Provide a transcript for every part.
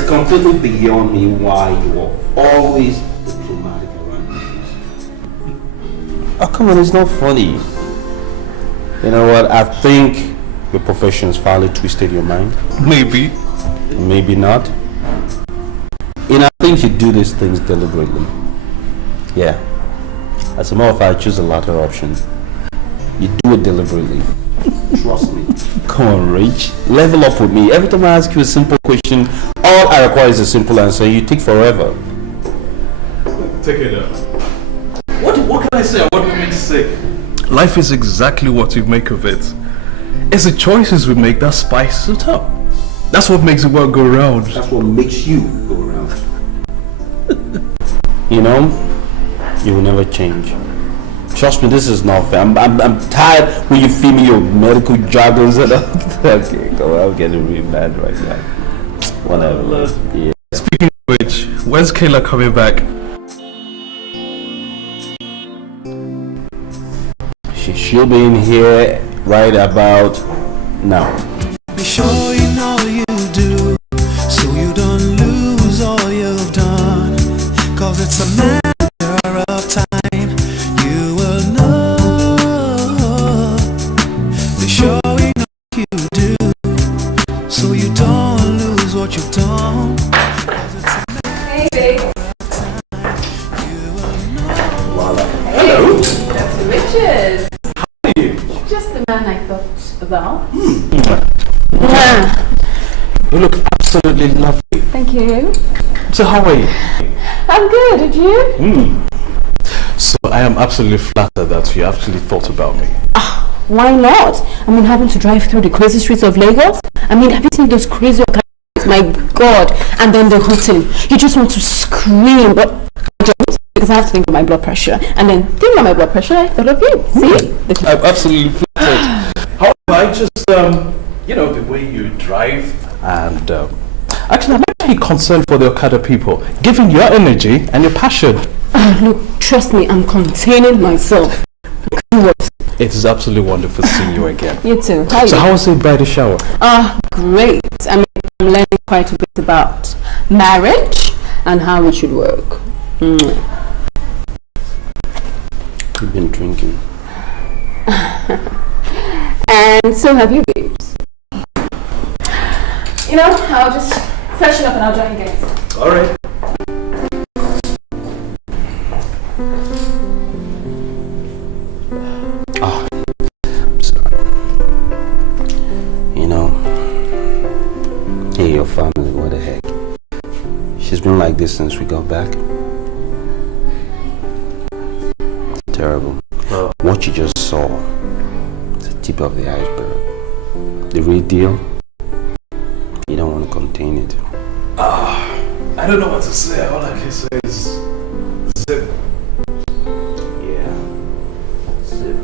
it's completely beyond me why you are always diplomatic around this. Oh, come on, it's not funny. You know what? I think your profession has finally twisted your mind. Maybe. Maybe not. I think you do these things deliberately. Yeah. As a matter of fact, I choose the latter option. You do it deliberately. Trust me. Come on, Rich. Level up with me. Every time I ask you a simple question, all I require is a simple answer. You take forever. Take it up. What can I say? What do you mean to say? Life is exactly what we make of it. It's the choices we make that spice it up. That's what makes the world go round. That's what makes you go around. You know, you will never change. Trust me, this is not fair. I'm tired when you feed me your medical jargons and all. Okay, go on, I'm getting really mad right now. Whatever. Yeah. Speaking of which, when's Kayla coming back? She'll be in here right about now. Be sure you know you do, so you don't lose all you've done. Cause it's a matter of time, you will know. Be sure you know you do, so you don't lose what you've done. Hey babe. Hello. Dr. Richards. Just the man I thought about. You look absolutely lovely. Thank you. So how are you? I'm good, and you? So I am absolutely flattered that you actually thought about me. Why not? I mean, having to drive through the crazy streets of Lagos? I mean, have you seen those crazy cars? My God. And then the hooting. You just want to scream, but I don't, because I have to think of my blood pressure. And then think of my blood pressure, I thought of you. See? I'm absolutely flattered. However, I just, you know, the way you drive and actually I'm actually concerned for the Okada people, given your energy and your passion. Look, trust me, I'm containing myself. It is absolutely wonderful seeing you again. You too. How are So you? how was it by the shower? Great. I mean, I'm learning quite a bit about marriage and how it should work. You've been drinking. And so have you, babes. You know, I'll just freshen up and I'll join you guys. All right. I'm sorry. You know, hey, your family, what the heck? She's been like this since we got back. It's terrible. Oh. What you just saw is the tip of the iceberg. The real deal, you don't want to contain it. I don't know what to say. All I can say is zip. Yeah. Zip.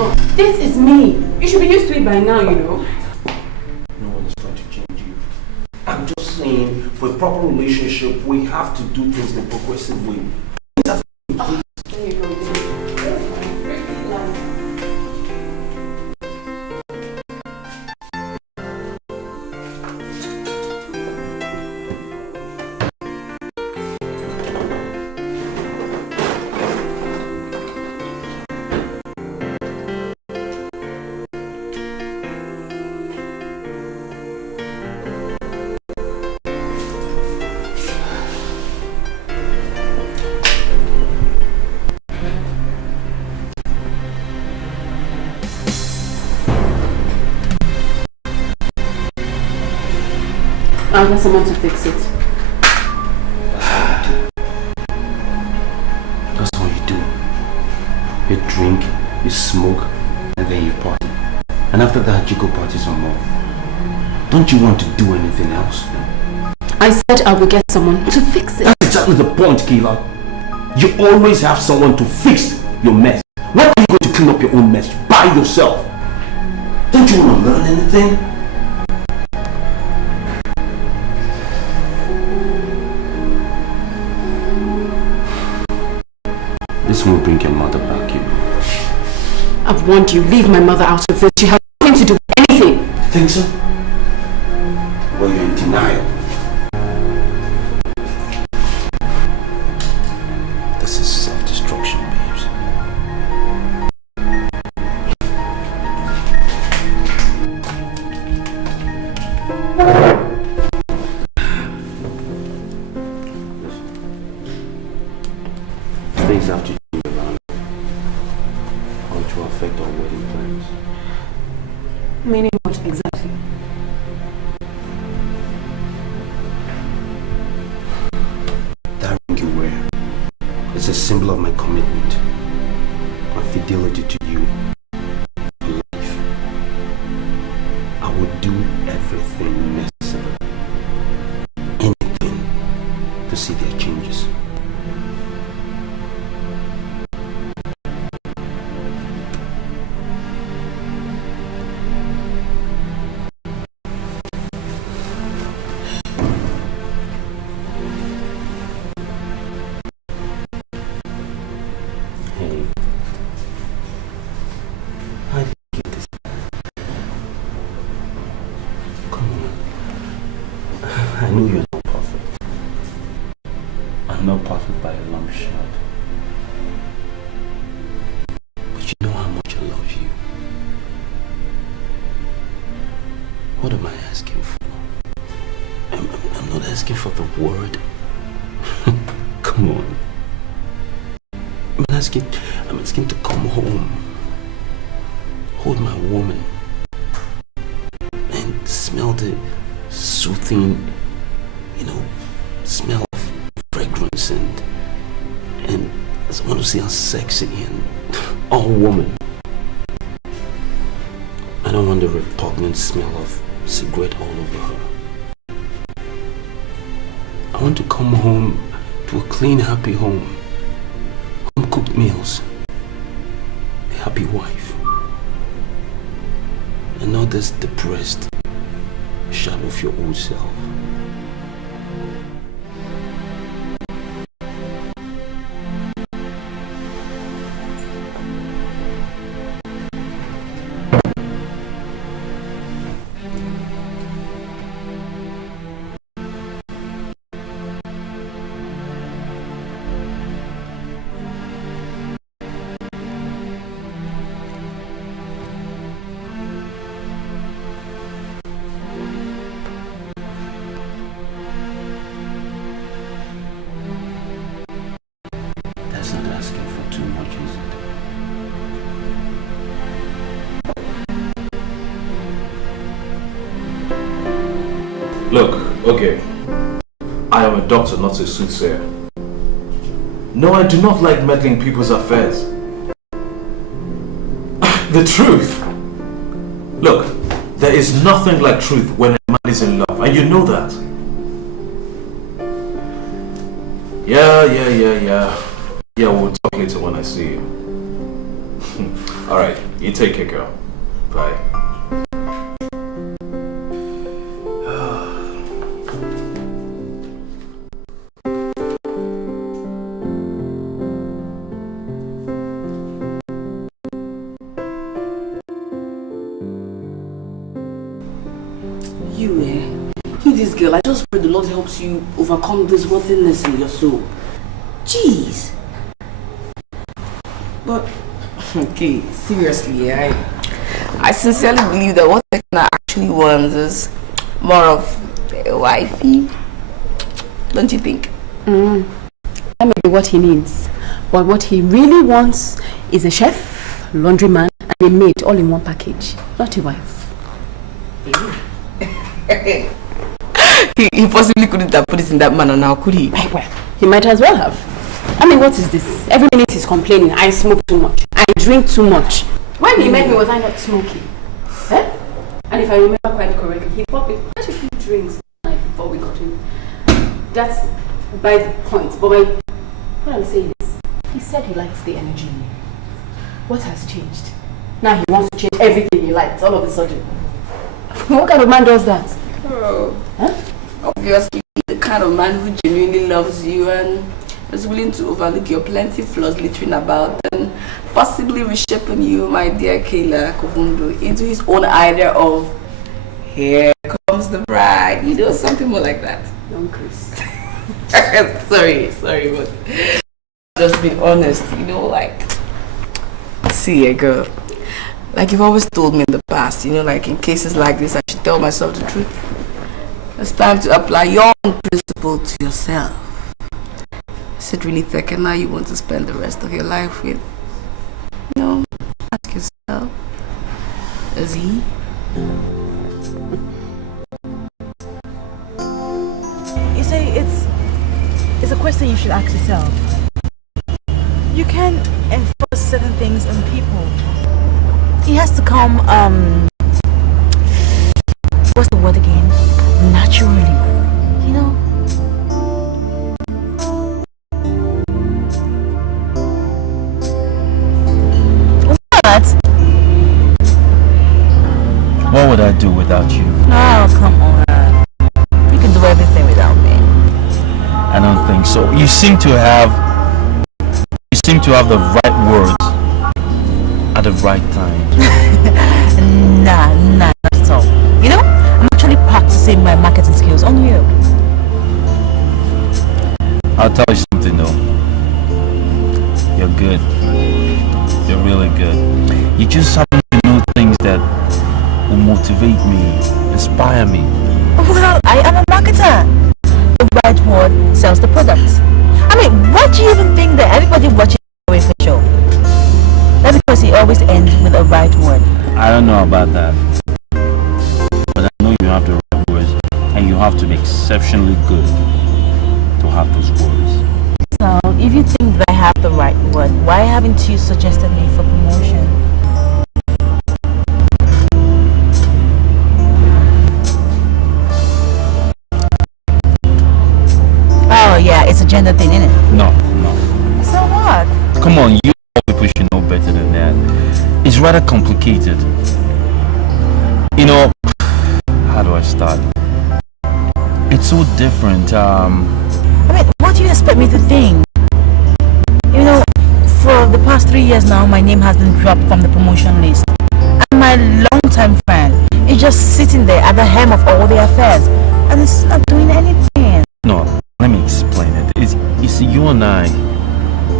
not. This is me. You should be used to it by now, you know. No one is trying to change you. I'm just saying, for a proper relationship, we have to do things in a progressive way. There you go. I'll get someone to fix it. That's what you do. You drink, you smoke, and then you party. And after that, you go party some more. Don't you want to do anything else? I said I will get someone to fix it. That's exactly the point, Kayla. You always have someone to fix your mess. Why are you going to clean up your own mess by yourself? Don't you want to learn anything? This won't bring your mother back, you know. I've warned you, leave my mother out of this. She has nothing to do with anything. Think so? Well, you're in denial. This is self-destruction, babes. Things have to change around. Going to affect our wedding plans. Meaning what exactly? That ring you wear is a symbol of my commitment, my fidelity to you for life. I would do everything necessary, anything, to see their changes. Hey, I get this. Come on. I know you're not perfect. I'm not perfect by a long shot. But you know how much I love you. What am I asking for? I'm not asking for the word. Come on. I'm asking to come home, hold my woman, and smell the soothing, smell of fragrance, and I want to see her sexy and all woman. I don't want the repugnant smell of cigarette all over her. I want to come home to a clean, happy home. Home-cooked meals, a happy wife, and not this depressed shadow of your old self. That's not asking for too much, is it? Look, okay. I am a doctor, not a soothsayer. No, I do not like meddling people's affairs. The truth. Look, there is nothing like truth when a man is in love, and you know that. Yeah. Yeah, we'll talk later when I see you. Alright, you take care, girl. Bye. You this girl, I just pray the Lord helps you overcome this worthiness in your soul. Jeez. But, okay, seriously, I sincerely believe that what Tekna actually wants is more of a wifey. Don't you think? That may be what he needs. But what he really wants is a chef, laundryman, and a maid all in one package. Not a wife. He possibly couldn't have put it in that manner now, could he? Well, he might as well have. I mean, what is this? Every minute he's complaining, I smoke too much, I drink too much. When he met me, was I not smoking? Eh? And if I remember quite correctly, he bought me quite a few drinks before we got in. That's by the point. But what I'm saying is, he said he likes the energy in me. What has changed? Now he wants to change everything he likes all of a sudden. What kind of man does that? Oh. Huh? Obviously, the kind of man who genuinely loves you and is willing to overlook your plenty flaws littering about and possibly reshaping you, my dear Kayla Kobundu, into his own idea of here comes the bride. You know, something more like that. Young Chris. sorry, but just being honest, you know, like, see a girl. Like you've always told me in the past, you know, like in cases like this, I should tell myself the truth. It's time to apply your own principle to yourself. Is it really Tekena you want to spend the rest of your life with? You know, ask yourself. Is he? You say it's a question you should ask yourself. You can't enforce certain things on people. It has to come, what's the word again? Naturally, you know? What? What would I do without you? Oh, come on. You can do everything without me. I don't think so. You seem to have the right words at the right time. Nah, not at all. You know, I'm actually practicing my marketing skills on you. I'll tell you something though. You're good. You're really good. You just happen to know things that will motivate me, inspire me. Well, I am a marketer. The right word sells the product. I mean, what do you even think that everybody watching the show? That's because he always ends with a right word. I don't know about that. But I know you have the right words and you have to be exceptionally good to have those words. So, if you think that I have the right word, why haven't you suggested me for promotion? Oh yeah, it's a gender thing, isn't it? No. So what? Come on, you people should know better than that. It's rather complicated. You know, how do I start? It's so different. I mean, what do you expect me to think? You know, for the past 3 years now, my name has been dropped from the promotion list. And my long-time friend is just sitting there at the helm of all the affairs. And it's not doing anything. No, let me explain it. You see, you and I,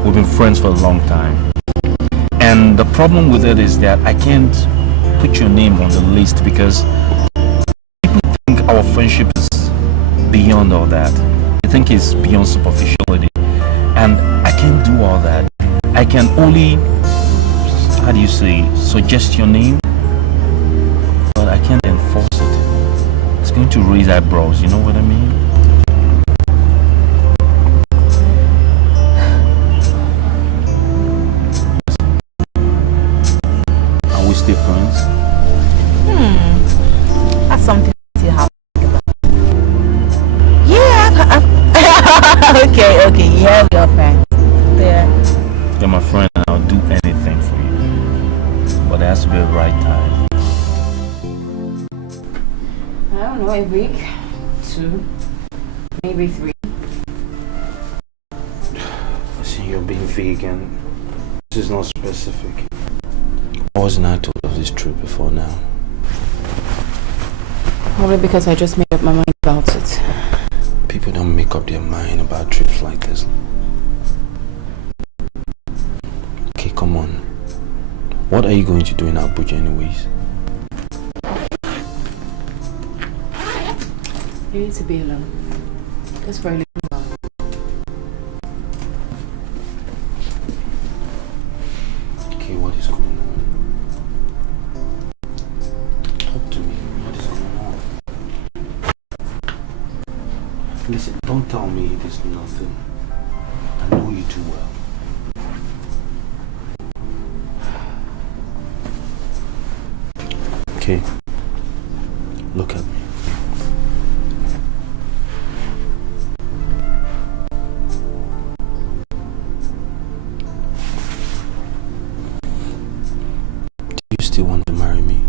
we've been friends for a long time. And the problem with it is that I can't put your name on the list because people think our friendship is beyond all that. They think it's beyond superficiality. And I can't do all that. I can only, how do you say, suggest your name, but I can't enforce it. It's going to raise eyebrows, you know what I mean? Are we still friends? That's something to have to think about. Yeah, okay, yeah, we're friends. Yeah. You're my friend and I'll do anything for you. the right time? I don't know, a week, 2, maybe 3. Listen, you're being vegan. This is not specific. Why wasn't I told of this trip before now? Probably because I just made up my mind about it. People don't make up their mind about trips like this. Okay, come on. What are you going to do in Abuja anyways? You need to be alone. Just for a little while. Okay, what is going on? Talk to me. What is going on? Listen, don't tell me it is nothing. I know you too well. Okay. Look at me. Do you still want to marry me?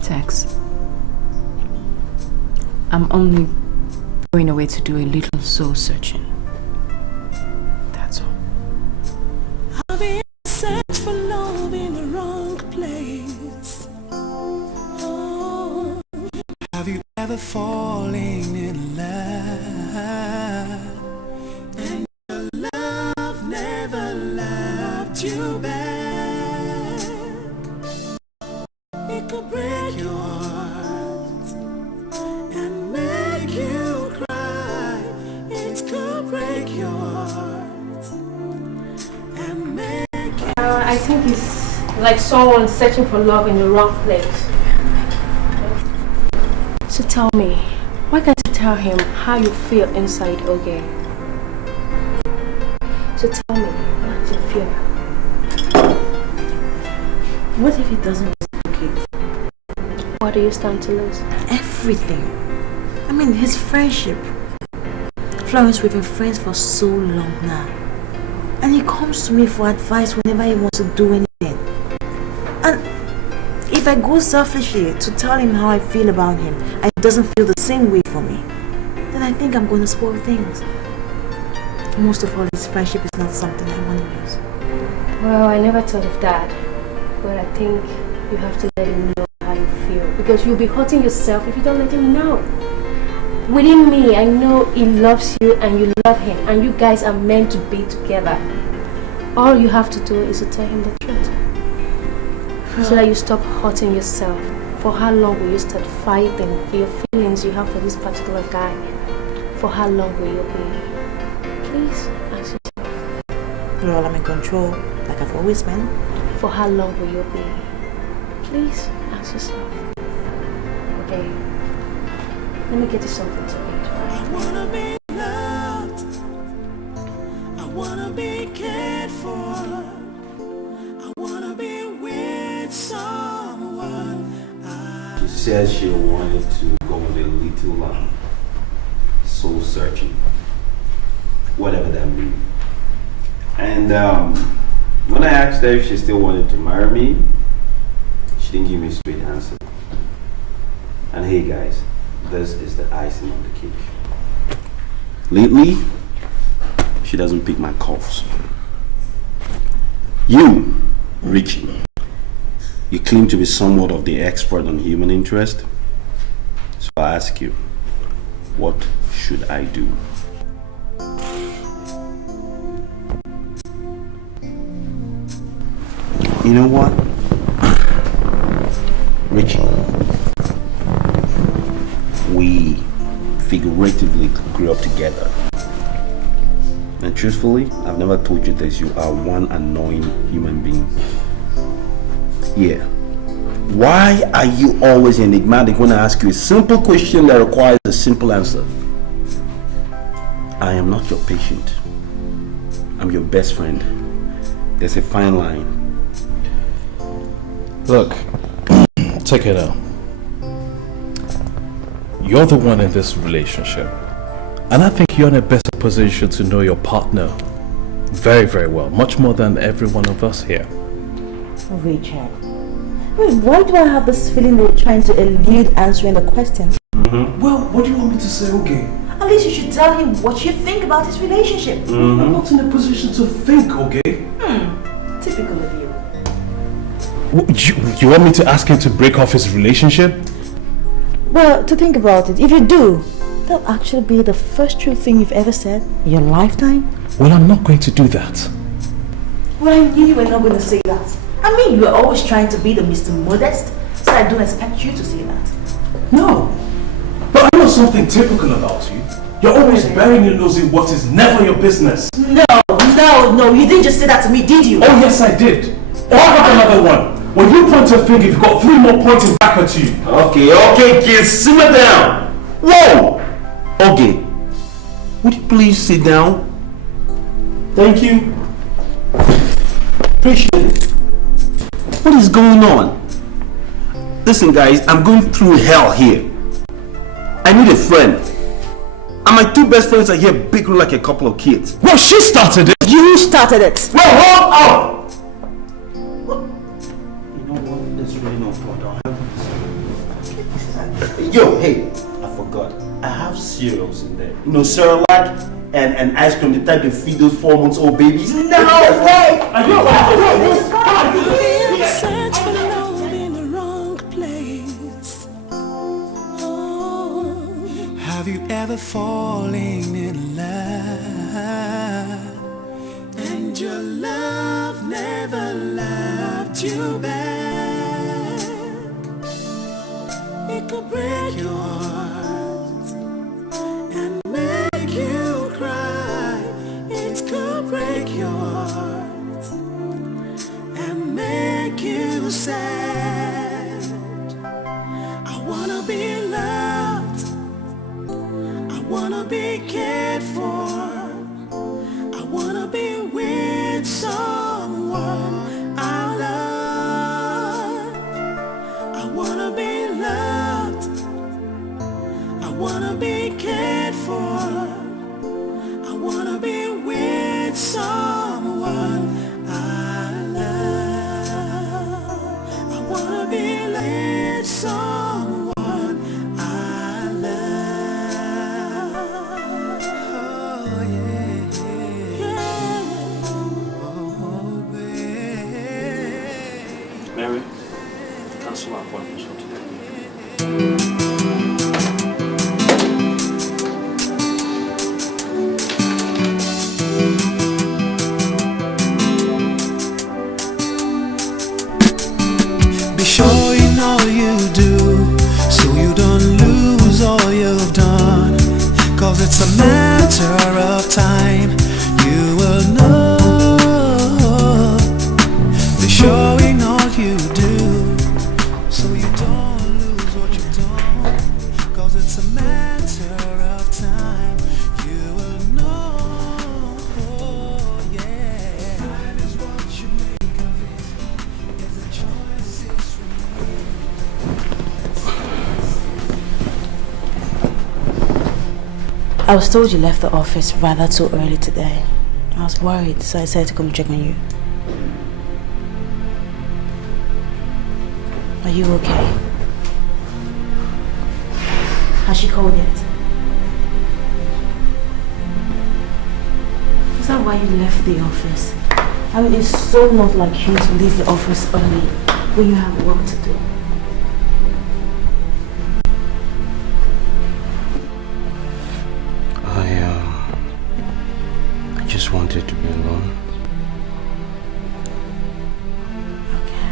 Tex, I'm only going away to do a little soul searching. That's all. I've been searching for love in the wrong place. Oh, have you ever fallen in love and your love never loved you back? It could break your heart and make you cry. It could break your heart and make I think it's like someone searching for love in the wrong place. So tell me, why can't you tell him how you feel inside, okay? So tell me, what's your fear? What if he doesn't reciprocate? What do you stand to lose? Everything. I mean, his friendship. Florence, we've been friends for so long now. And he comes to me for advice whenever he wants to do anything. And if I go selfishly to tell him how I feel about him and he doesn't feel the same way for me, then I think I'm going to spoil things. Most of all, his friendship is not something I want to use. Well, I never thought of that. But I think you have to let him know how you feel. Because you'll be hurting yourself if you don't let him know. Within me, I know he loves you and you love him. And you guys are meant to be together. All you have to do is to tell him the truth. So that you stop hurting yourself. For how long will you start fighting for your feelings you have for this particular guy? For how long will you be? Please ask yourself. Well, I'm in control, like I've always been. For how long will you be? Please ask yourself. Okay. Let me get you something to eat. I wanna be loved. I wanna be cared for. I wanna be with someone. She said she wanted to go on a little soul searching. Whatever that means. And when I asked her if she still wanted to marry me, she didn't give me a straight answer. And hey guys, this is the icing on the cake. Lately, she doesn't pick my calls. You, Richie, you claim to be somewhat of the expert on human interest. So I ask you, what should I do? You know what? Richie, we figuratively grew up together. And truthfully, I've never told you this, you are one annoying human being. Yeah. Why are you always enigmatic when I ask you a simple question that requires a simple answer? I am not your patient. I'm your best friend. There's a fine line. Look, take it out. You're the one in this relationship. And I think you're in a better position to know your partner Very, very well. Much more than every one of us here. Richard, wait, why do I have this feeling that you're trying to elude answering the question? Well, what do you want me to say, okay? At least you should tell him what you think about his relationship. I'm not in a position to think, okay? Typical of you. You want me to ask him to break off his relationship? Well, to think about it, if you do, that'll actually be the first true thing you've ever said in your lifetime. Well, I'm not going to do that. Well, I knew you were not going to say that. I mean, you were always trying to be the Mr. Modest, so I don't expect you to say that. No. But I know something typical about you. You're always burying your nose in what is never your business. No, you didn't just say that to me, did you? Oh, yes, I did. Oh, I have another one. When you point a finger, you've got 3 more pointing back at you. Okay, kids, simmer down. Whoa! Okay. Would you please sit down? Thank you. Appreciate it. What is going on? Listen, guys, I'm going through hell here. I need a friend. And my 2 best friends are here bickering like a couple of kids. Well, she started it. You started it. Well, hold up! You know what? There's really no point. Yo, hey, I forgot. I have cereals in there. You know, Cerelac and ice cream, the type they feed those 4-month-old babies. No way! Search for love in the wrong place. Oh. Have you ever fallen in love and your love never loved you back? It could break your heart and make you cry. It could break your heart and make you sad. I wanna be loved, I wanna be cared for, I wanna be with someone I love. I wanna be loved, I wanna be cared for, I wanna be with someone I love. I wanna be with someone I love. Oh yeah, yeah. Oh babe. Mary, cancel our appointment for today. Be sure you know you do, so you don't lose all you've done. 'Cause it's a matter of time, you will know. Be sure you know you do, so you don't lose what you've done. 'Cause it's a matter of time, you will know. Yeah, that is what you make of it. Is the choices we I was told you left the office rather too early today. I was worried, so I decided to come check on you. Are you okay? Has she called yet? Is that why you left the office? I mean, it's so not like you to leave the office early when you have work to do. I just wanted to be alone. Okay.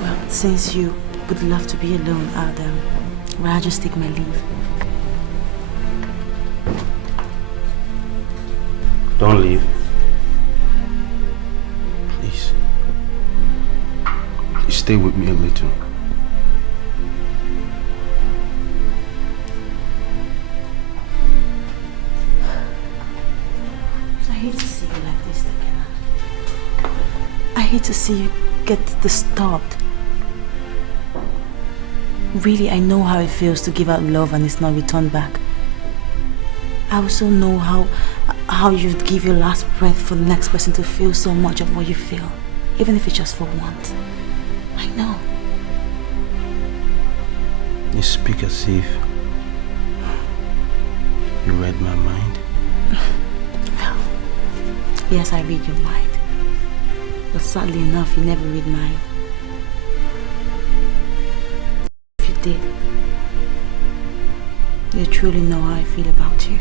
Well, since you would love to be alone, I'll just take my leave. Don't leave. Please. Please stay with me a little. I hate to see you like this, Takena. I hate to see you get disturbed. Really, I know how it feels to give out love and it's not returned back. I also know how you'd give your last breath for the next person to feel so much of what you feel, even if it's just for once. I know. You speak as if you read my mind. Well, yes, I read your mind. But sadly enough, you never read mine. If you did, you truly know how I feel about you.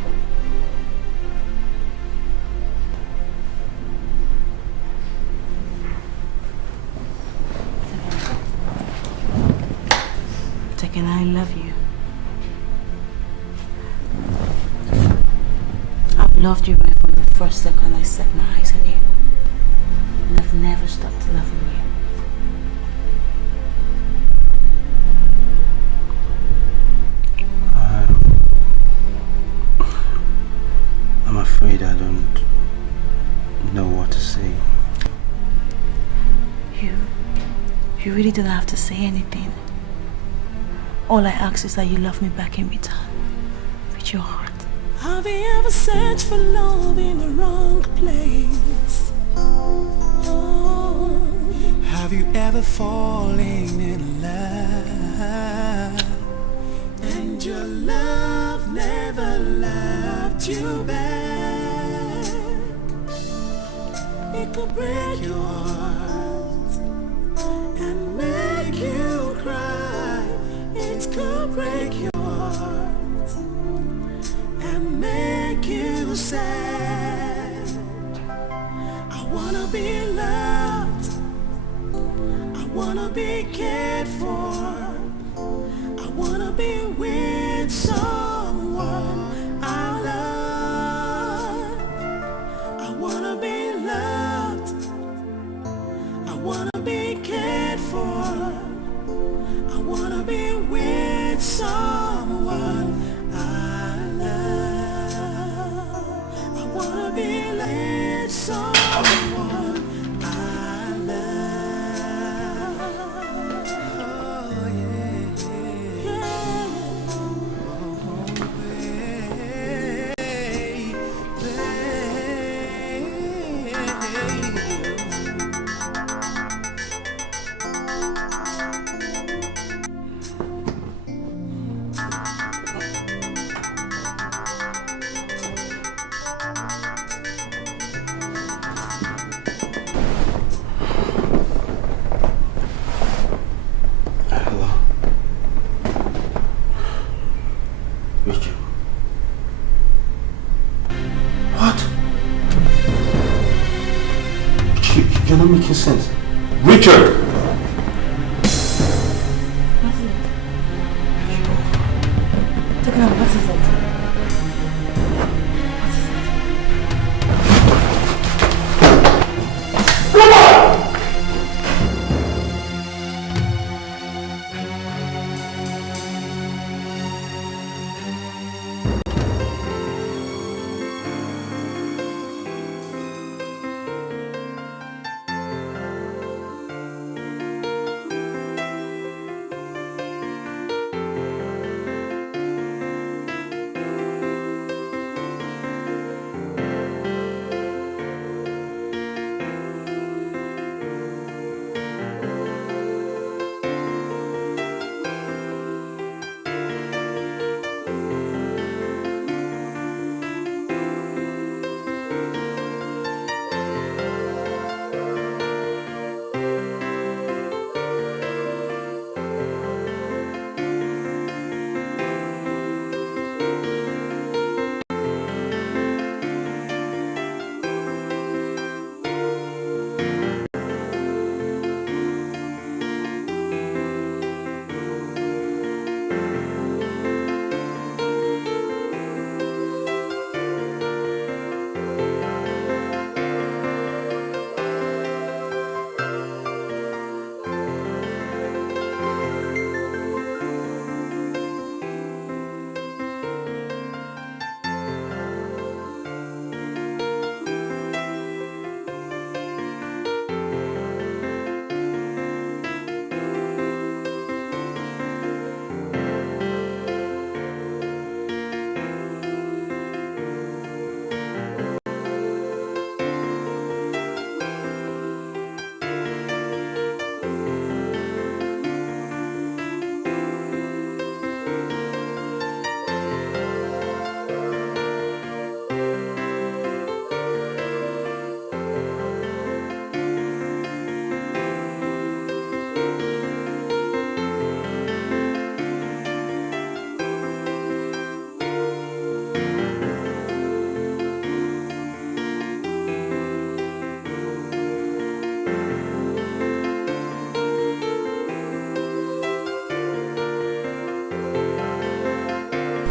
Second, I love you. I've loved you right from the first second I set my eyes on you. And I've never stopped loving you. I'm afraid I don't know what to say. You really don't have to say anything. All I ask is that you love me back in return. With your heart. Have you ever searched for love in the wrong place? Oh. Have you ever fallen in love and your love never loved you back? It could break your heart and make you cry. It could break your heart and make you sad. I wanna be loved, I wanna be cared for, I wanna be with someone I love. I wanna be loved, I wanna be cared for, I wanna be with someone I love. I wanna be with someone I love. Oh yeah, Hello. Richard. What? You're not making sense. Richard! What is it? Take it out, what is it?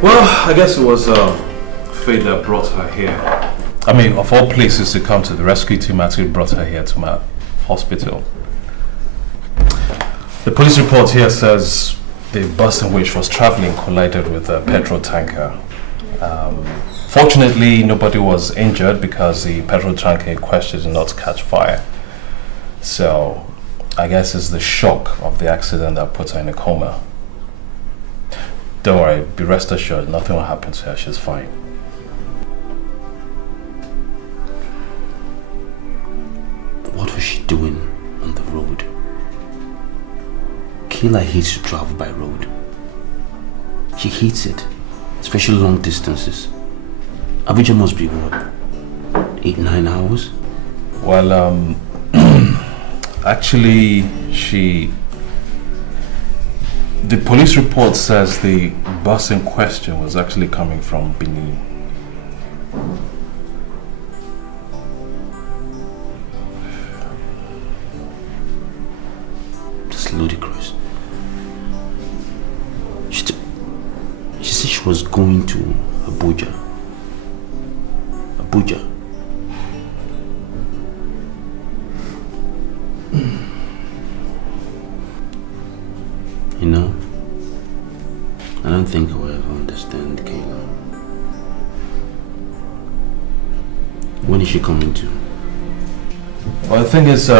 Well, I guess it was fate that brought her here. I mean, of all places to come to, the rescue team actually brought her here to my hospital. The police report here says the bus in which was traveling collided with a petrol tanker. Fortunately, nobody was injured because the petrol tanker in question did not catch fire. So, I guess it's the shock of the accident that put her in a coma. Don't worry, be rest assured, nothing will happen to her, she's fine. What was she doing on the road? Kayla hates to travel by road. She hates it, especially long distances. Abuja must be what? 8-9 hours? Well, actually, the police report says the bus in question was actually coming from Benin. That's ludicrous. She said she was going to Abuja. Abuja. You know, I don't think I will ever understand Kayla. When is she coming to? Well, the thing is,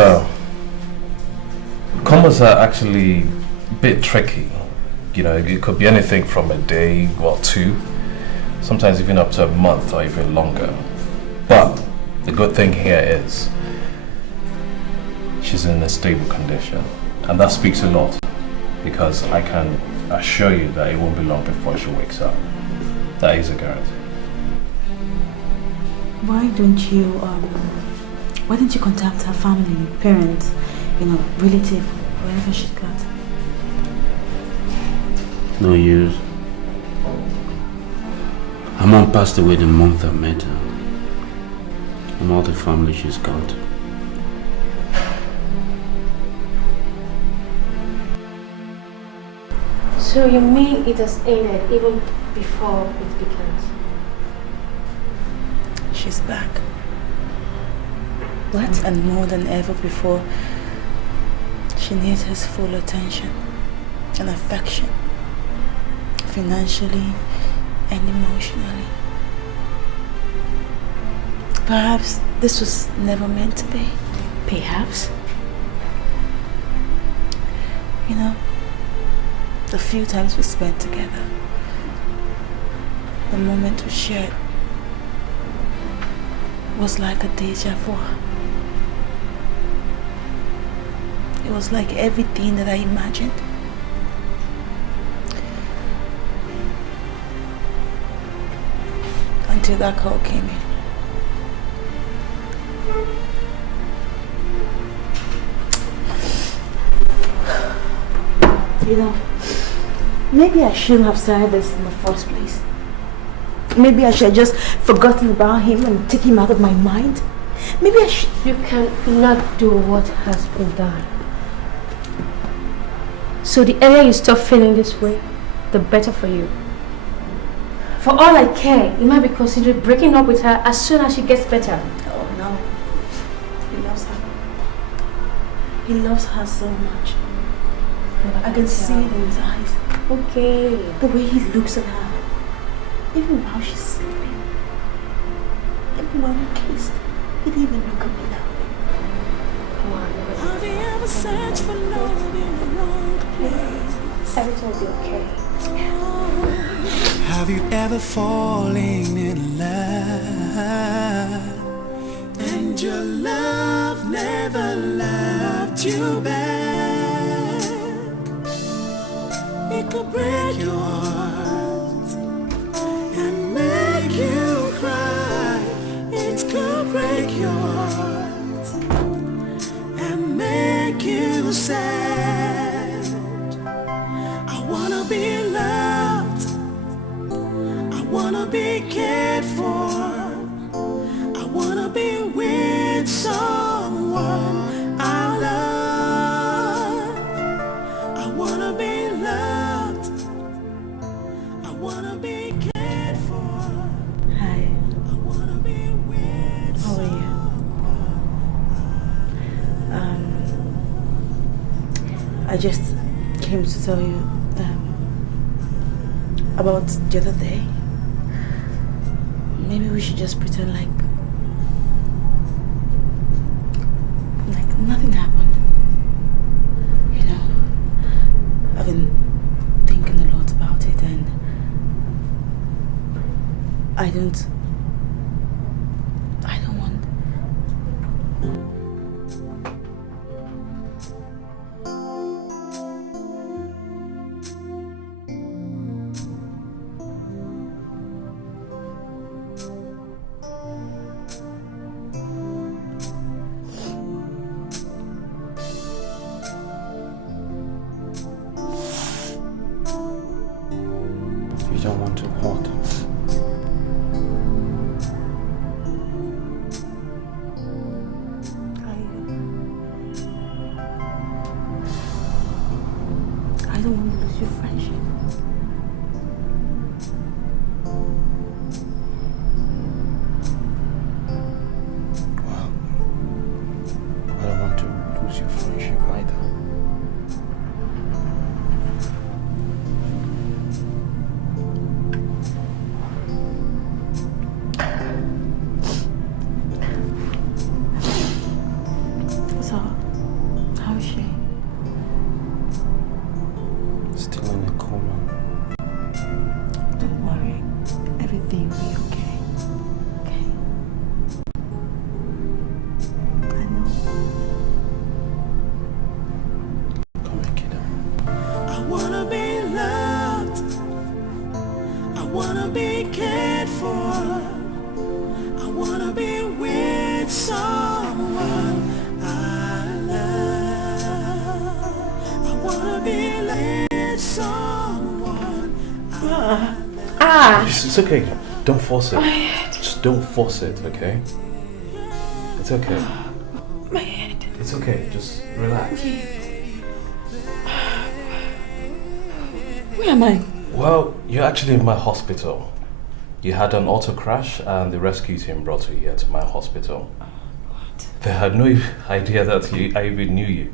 comas are actually a bit tricky. You know, it could be anything from a day or two, sometimes even up to a month or even longer. But the good thing here is she's in a stable condition, and that speaks a lot, because I can assure you that it won't be long before she wakes up. That is a guarantee. Why don't you contact her family, parents, relative, wherever she's got? No use. Her mom passed away the month I met her. And all the family she's got. So you mean it has ended even before it begins? She's back. What? And more than ever before, she needs his full attention and affection, financially and emotionally. Perhaps this was never meant to be. Perhaps? The few times we spent together, the moment we shared was like a deja vu. It was like everything that I imagined. Until that call came in. Maybe I shouldn't have started this in the first place. Maybe I should have just forgotten about him and take him out of my mind. Maybe I should... You cannot do what has been done. So the earlier you stop feeling this way, the better for you. For all I care, you might be considering breaking up with her as soon as she gets better. Oh no. He loves her. He loves her so much. I can see it in his eyes. Okay. The way he looks at her. Even while she's sleeping. Even when we kissed. He didn't even look at me now. Come on. Have you ever searched for love in the wrong place? Everything will be okay. Have you ever fallen in love and your love never loved you back? It could break your heart and make you cry. It could break your heart and make you sad. I wanna be loved, I wanna be cared for, I wanna be with someone I love. I wanna be loved, I wanna be I just came to tell you about the other day. Maybe we should just pretend like nothing happened. You know, I've been thinking a lot about it, and I don't want. You don't want to what? I don't want to lose your friendship. Well, I don't want to lose your friendship either. So, how is she? Still in a coma. Don't worry. Everything will be okay. Okay? I know. Come here, kiddo. I wanna be loved. I wanna be cared for. I wanna be with someone I love. I wanna be with someone I love. It's okay. Don't force it. Just don't force it, okay? It's okay. My head. It's okay. Just relax. Where am I? Well, you're actually in my hospital. You had an auto crash and the rescue team brought you here to my hospital. What? They had no idea that I even knew you.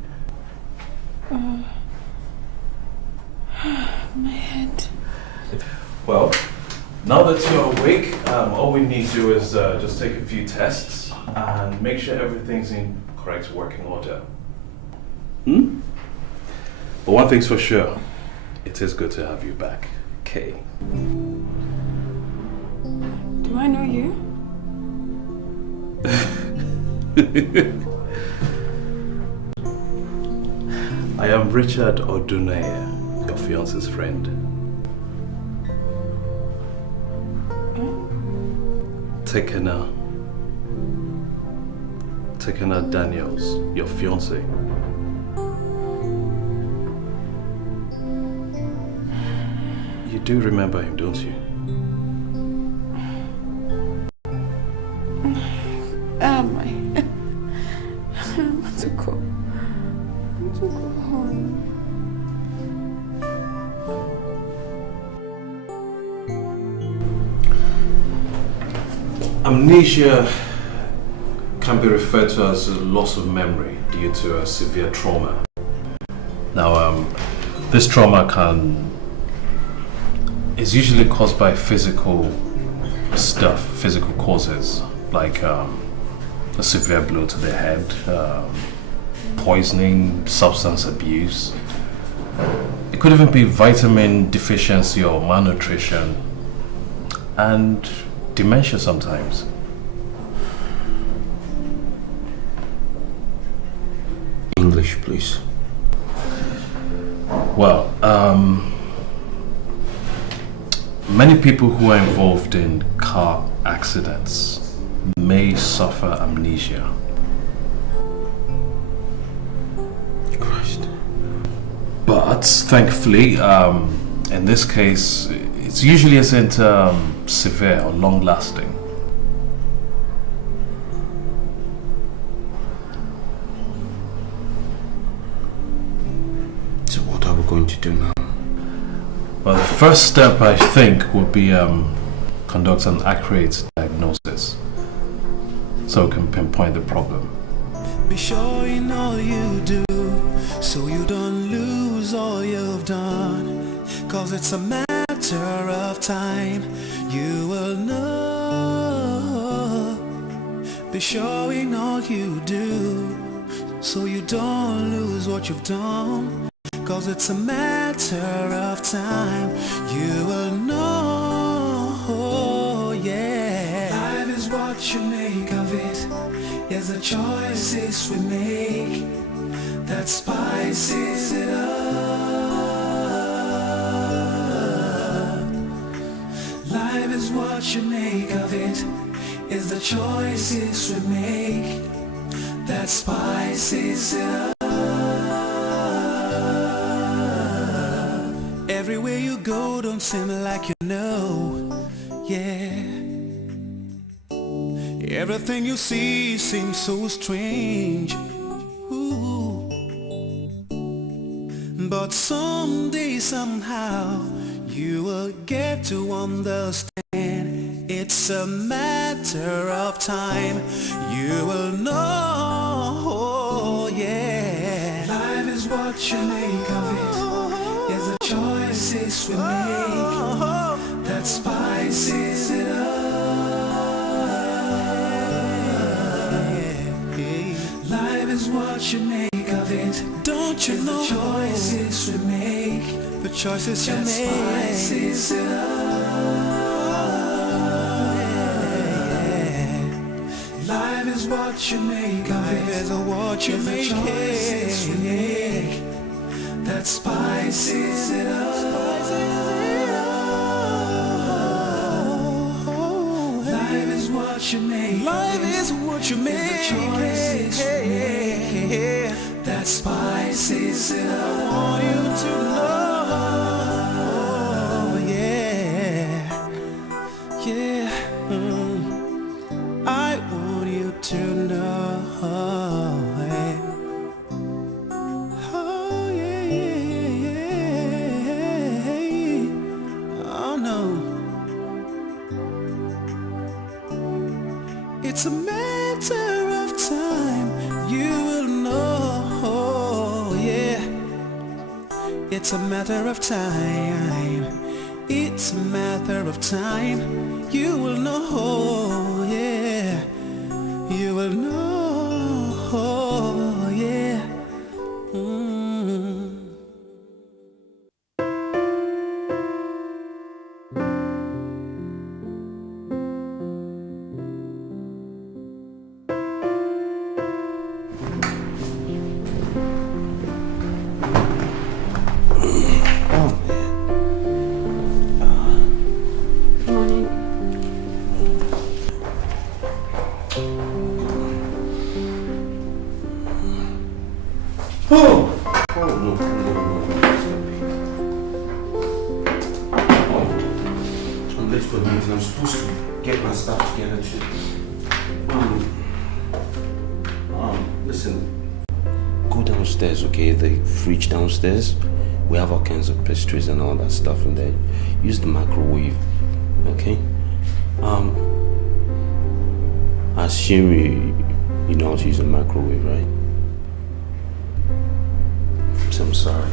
My head. Well, now that you're awake, all we need to do is just take a few tests and make sure everything's in correct working order. But one thing's for sure, it is good to have you back. Okay. Do I know you? I am Richard Oduneye, your fiance's friend. Tekena Daniels, your fiance. You do remember him, don't you? I want to go. I want to go home. Amnesia can be referred to as a loss of memory due to a severe trauma. Now, this trauma is usually caused by physical stuff, physical causes, like a severe blow to the head, poisoning, substance abuse. It could even be vitamin deficiency or malnutrition, and dementia sometimes. English, please. Well, many people who are involved in car accidents may suffer amnesia. Christ. But thankfully, in this case, it usually isn't severe or long-lasting. So what are we going to do now? Well, the first step, I think, would be conduct an accurate diagnosis so we can pinpoint the problem. Be sure in all you do, so you don't lose all you've done. Cause it's a matter of time, you will know. Be sure in all you do, so you don't lose what you've done. Cause it's a matter of time, you will know, yeah. Life is what you make of it, yes, the choices we make that spices it up. Life is what you make of it, is the choices we make that spices it up. Everywhere you go don't seem like you know, yeah. Everything you see seems so strange, ooh. But someday somehow you will get to understand. It's a matter of time, you will know, yeah. Life is what you make of it, yes, the choices we make that spices it up. Life is what you make of it, don't you know? The choices we make, the choices you make, spices it up. Life is what you make of it, is what you make, the choices we make that spices it up. Life is what you make. Life is what you make. The choices you make that spices it up. I want you to know, yeah, yeah. I want you to know. Oh yeah, yeah. Oh no. It's a matter of time, you will know, yeah. It's a matter of time, it's a matter of time, you will know, yeah. You will know, yeah. I'm supposed to get my stuff together too. Listen, go downstairs, okay? The fridge downstairs, we have all kinds of pastries and all that stuff in there. Use the microwave, okay? I assume you know how to use a microwave, right? So I'm sorry.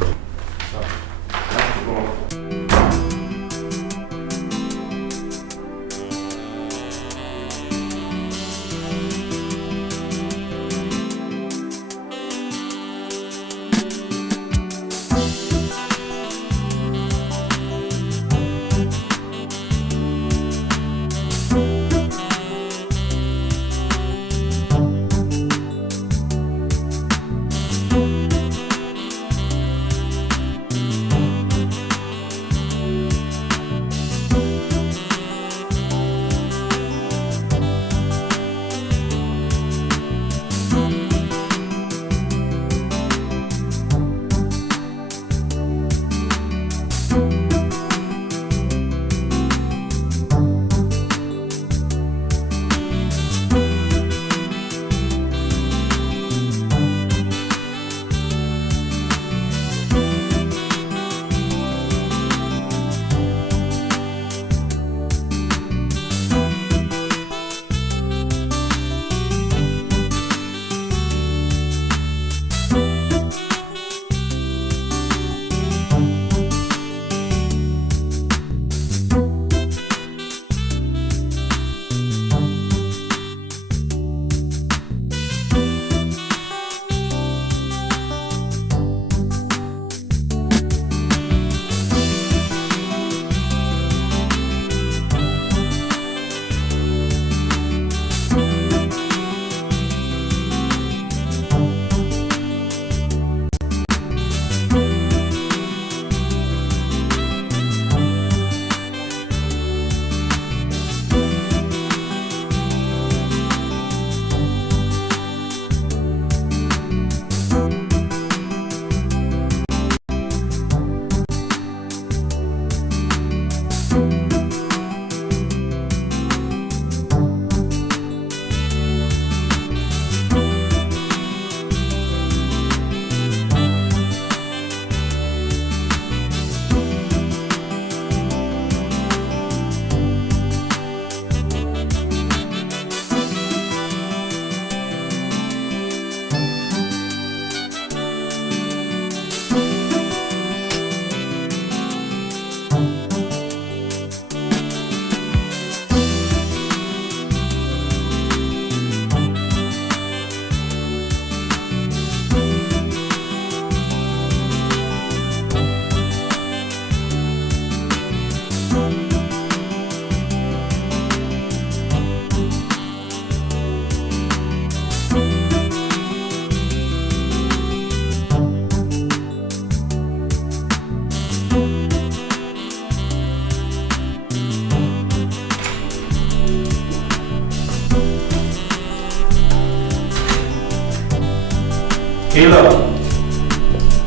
Kayla,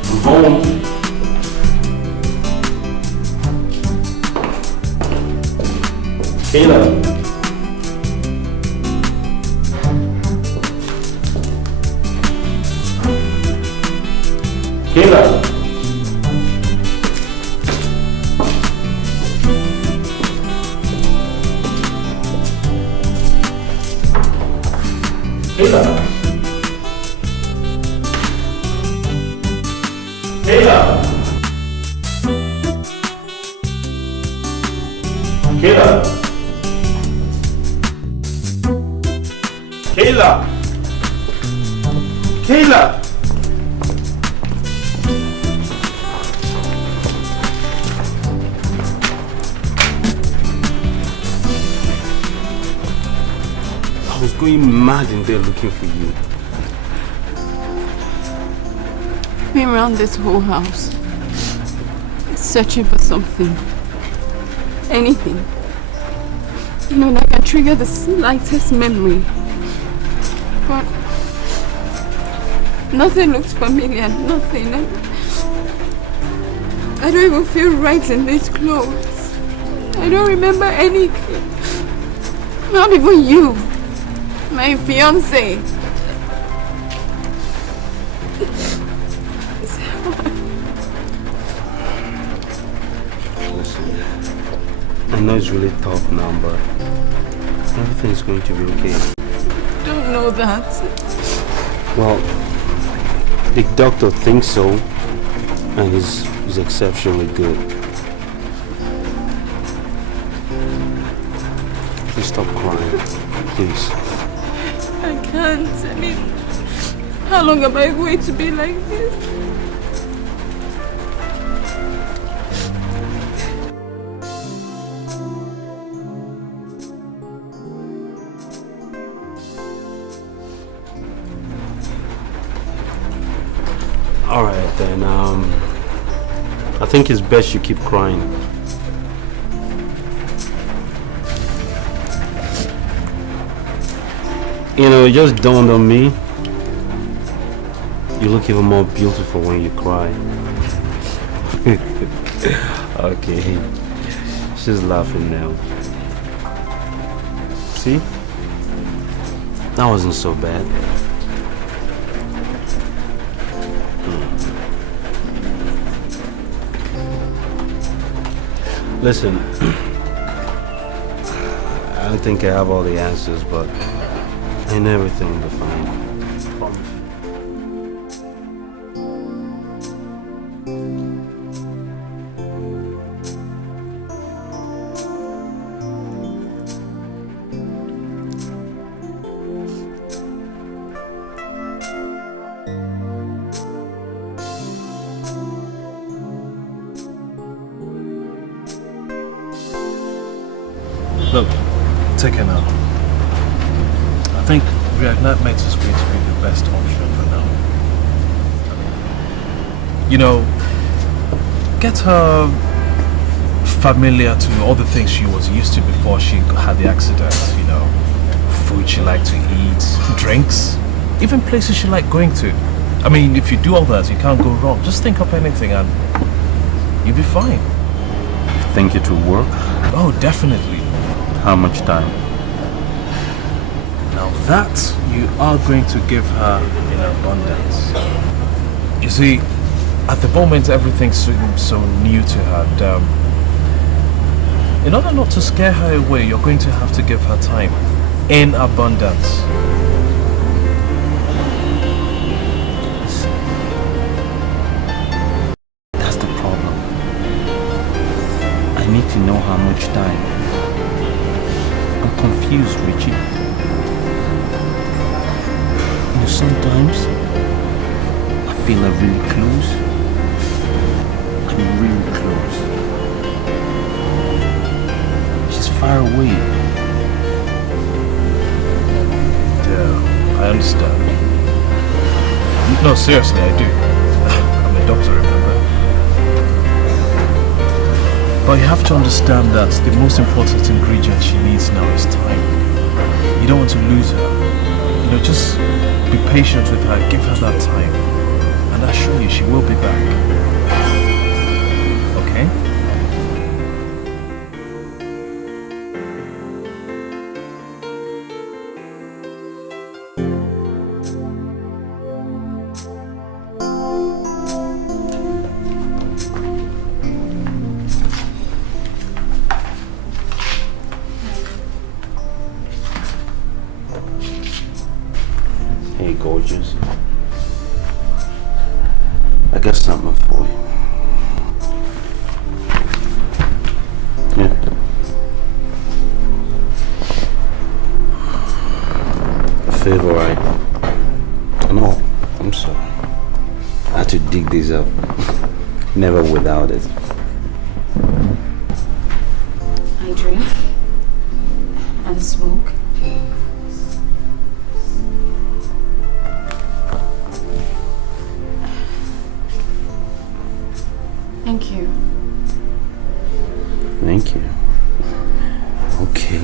I'm home. Kayla. Kayla. Kayla. Kayla. Kayla. Kayla. Kayla. I was going mad in there looking for you. Been around this whole house, searching for something, anything, you know, that can trigger the slightest memory. But nothing looks familiar, nothing. I don't even feel right in these clothes. I don't remember anything. Not even you, my fiancé. I know it's really tough now, but everything's going to be okay. I don't know that. Well, the doctor thinks so, and he's exceptionally good. Please stop crying, please. I can't. I mean, how long am I going to be like this? Alright then, I think it's best you keep crying. You know, it just dawned on me. You look even more beautiful when you cry. Okay, she's laughing now. See? That wasn't so bad. Listen, I don't think I have all the answers, but I know everything will be fine. I promise you. Look, take her now. I think reignite makes is going to be the best option for now. You know, get her familiar to all the things she was used to before she had the accident. You know, food she liked to eat, drinks, even places she liked going to. I mean, if you do all that, you can't go wrong. Just think up anything and you'll be fine. Think it will work? Oh, definitely. How much time? Now that you are going to give her in abundance. You see, at the moment everything seems so new to her, and in order not to scare her away, you're going to have to give her time in abundance. That's the problem. I need to know how much time. I'm confused, Richie. You know, sometimes I feel I'm really close. I'm really close. She's far away. Yeah, I understand. No, seriously, I do. I'm a doctor, remember? But you have to understand that the most important ingredient she needs now is time. You don't want to lose her. You know, just be patient with her, give her that time. And I assure you, she will be back. Okay? Hey, gorgeous. I got something for you. Yeah. A favor, right? Oh, no, I'm sorry. I had to dig this up. Never without it. I drink and smoke. Thank you. Thank you. Okay.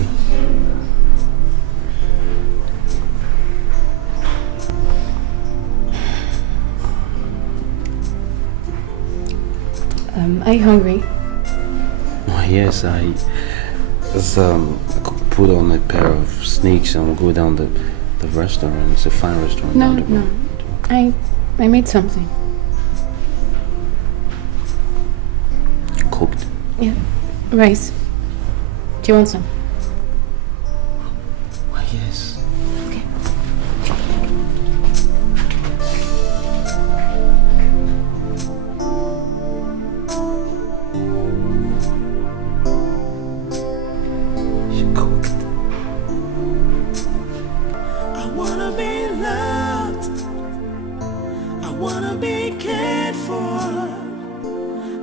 Are you hungry? Oh, yes, I could put on a pair of sneaks and we'll go down the restaurant. It's a fine restaurant. No, down the no. road. I made something. Cooked. Yeah. Rice. Do you want some? Why, yes. Okay. She cooked. I wanna be loved. I wanna be cared for.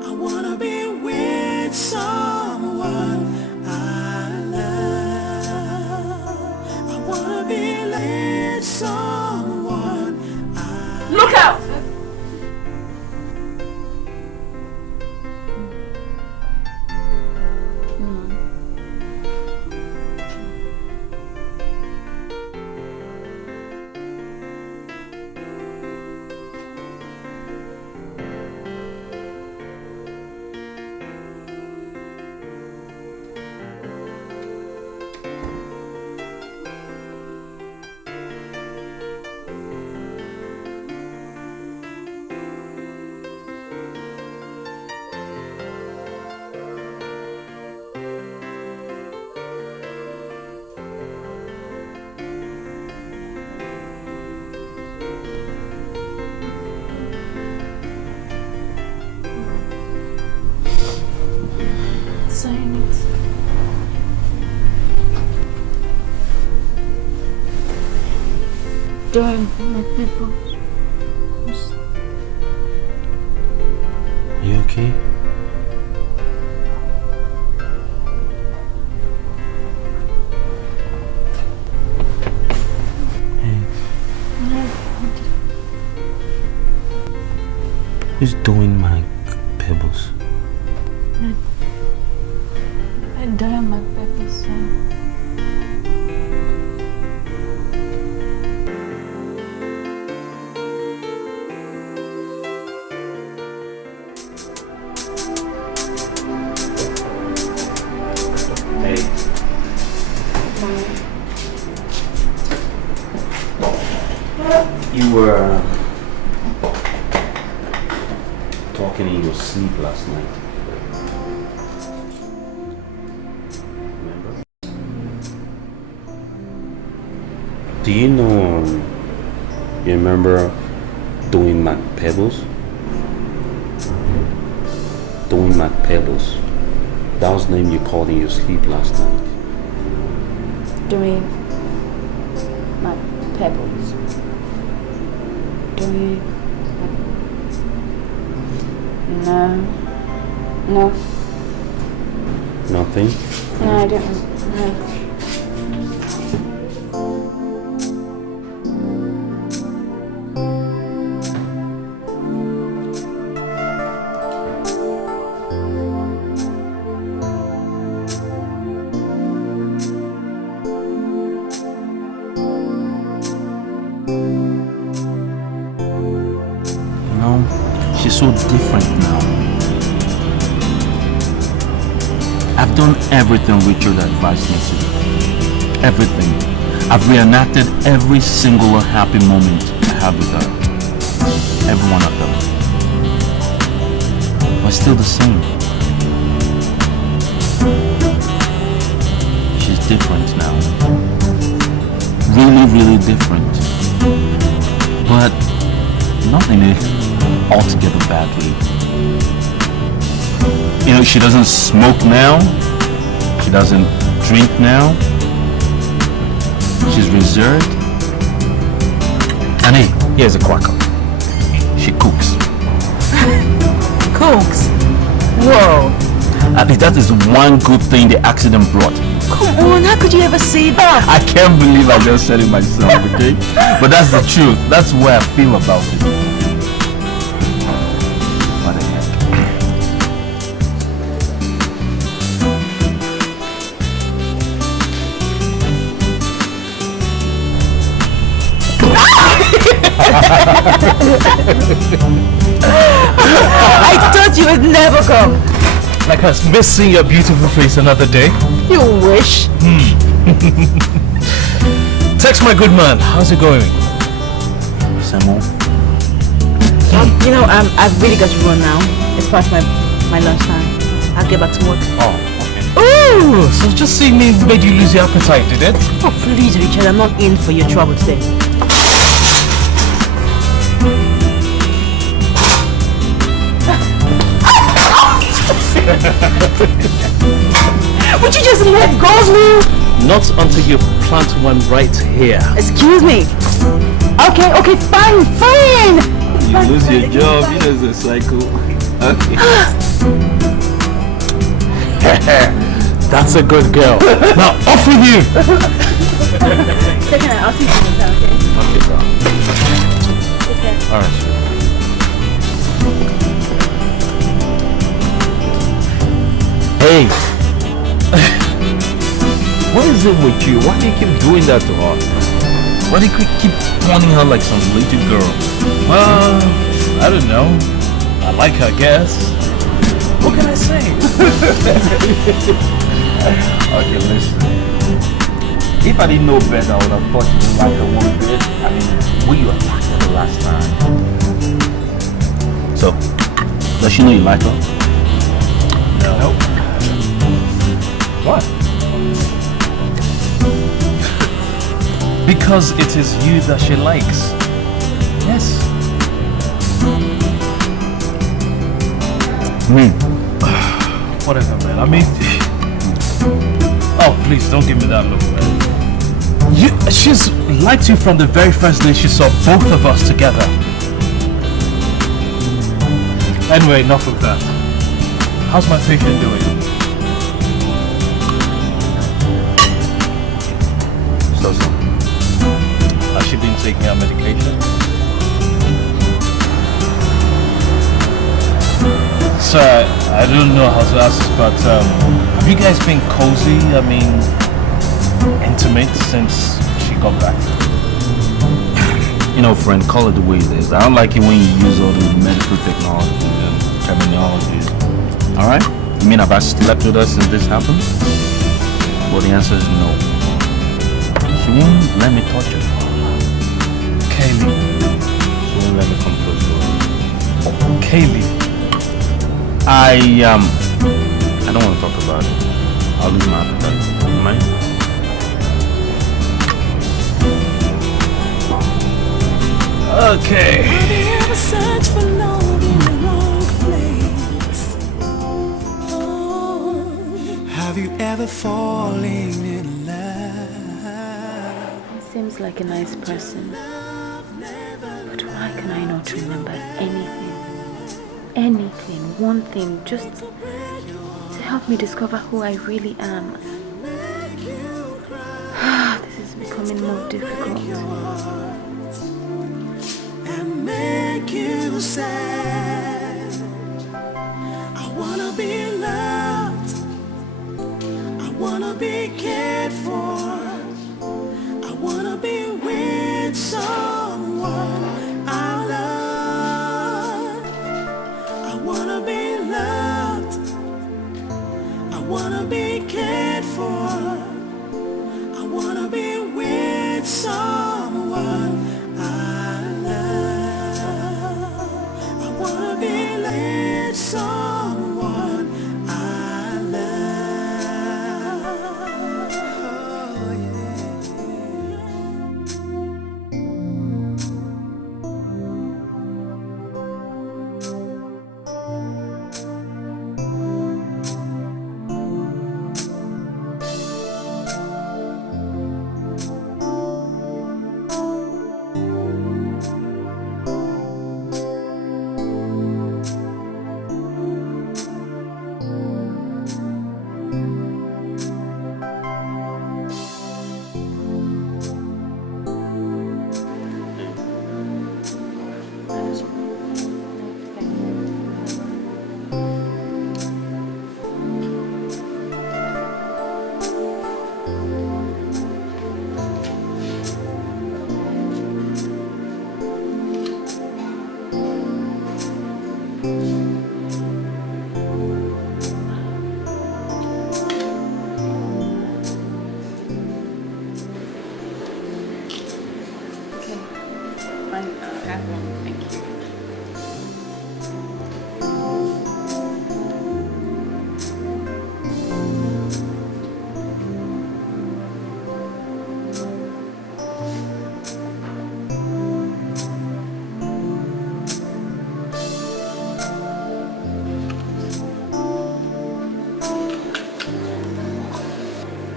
I wanna be with someone I love. I wanna be with someone I Look out! Sign it. Doing my pimples. You okay? Who's doing my pebbles? I dye my peppers. Hey. You were talking in your sleep last night. Remember? Do you know, you remember doing my pebbles? Doing my pebbles. That was the name you called in your sleep last night. Doing my pebbles. Doing. No. No. Nothing? No, I don't. No. You know, so different now. I've done everything Richard advised me to do. Everything. I've reenacted every single happy moment I had with her. Every one of them. But still the same. She's different now. Really, really different. But not in a altogether bad way. You know, she doesn't smoke now. She doesn't drink now. She's reserved. And hey, here's a quacker. She cooks. Cooks? Whoa. I think that is one good thing the accident brought. Come on, how could you ever say that? I can't believe I just said it myself, okay? But that's the truth. That's the way I feel about it. What the heck? I thought you would never come. Like us missing your beautiful face another day. You wish. Text my good man. How's it going? Samuel? You know, I've really got to run now. It's past my lunchtime. I'll get back to work. Oh, okay. Ooh, so just seeing me made you lose your appetite, did it? Oh, please, Richard, I'm not in for your trouble today. Would you just let go of me? Not until you plant one right here. Excuse me. Okay, fine. You lose your job, you know it's a cycle. Okay. That's a good girl. Now off with you. Second, I'll see you later, okay? Okay, bro. Take care. Alright. Hey! What is it with you? Why do you keep doing that to her? Why do you keep pointing her like some little girl? I don't know. I like her, I guess. What can I say? Okay, listen. If I didn't know better, I would have thought you didn't like her one bit. I mean, we you attacked her the last time. So, does she know you like her? No. What? Because it is you that she likes. Yes. Whatever, man. I mean... Oh, please, don't give me that look, man. She's liked you from the very first day she saw both of us together. Anyway, enough of that. How's my patient doing? So. Has she been taking her medication? So, I don't know how to ask this, but have you guys been cozy? I mean, intimate since she got back? You know, friend, call it the way it is. I don't like it when you use all the medical technology and terminology. Alright? You mean have I slept with her since this happened? Well, the answer is no. She won't let me touch her. Kaylee. She won't let me come close to her. Kaylee. I don't want to talk about it. I'll lose my appetite. You mind? Okay. Have you ever fallen in love? He seems like a nice person. But why can I not remember anything? Anything, one thing, just to help me discover who I really am. This is becoming more difficult. And make you sad. I wanna be loved. I wanna be cared for. I wanna be with someone I love. someone I love. Oh,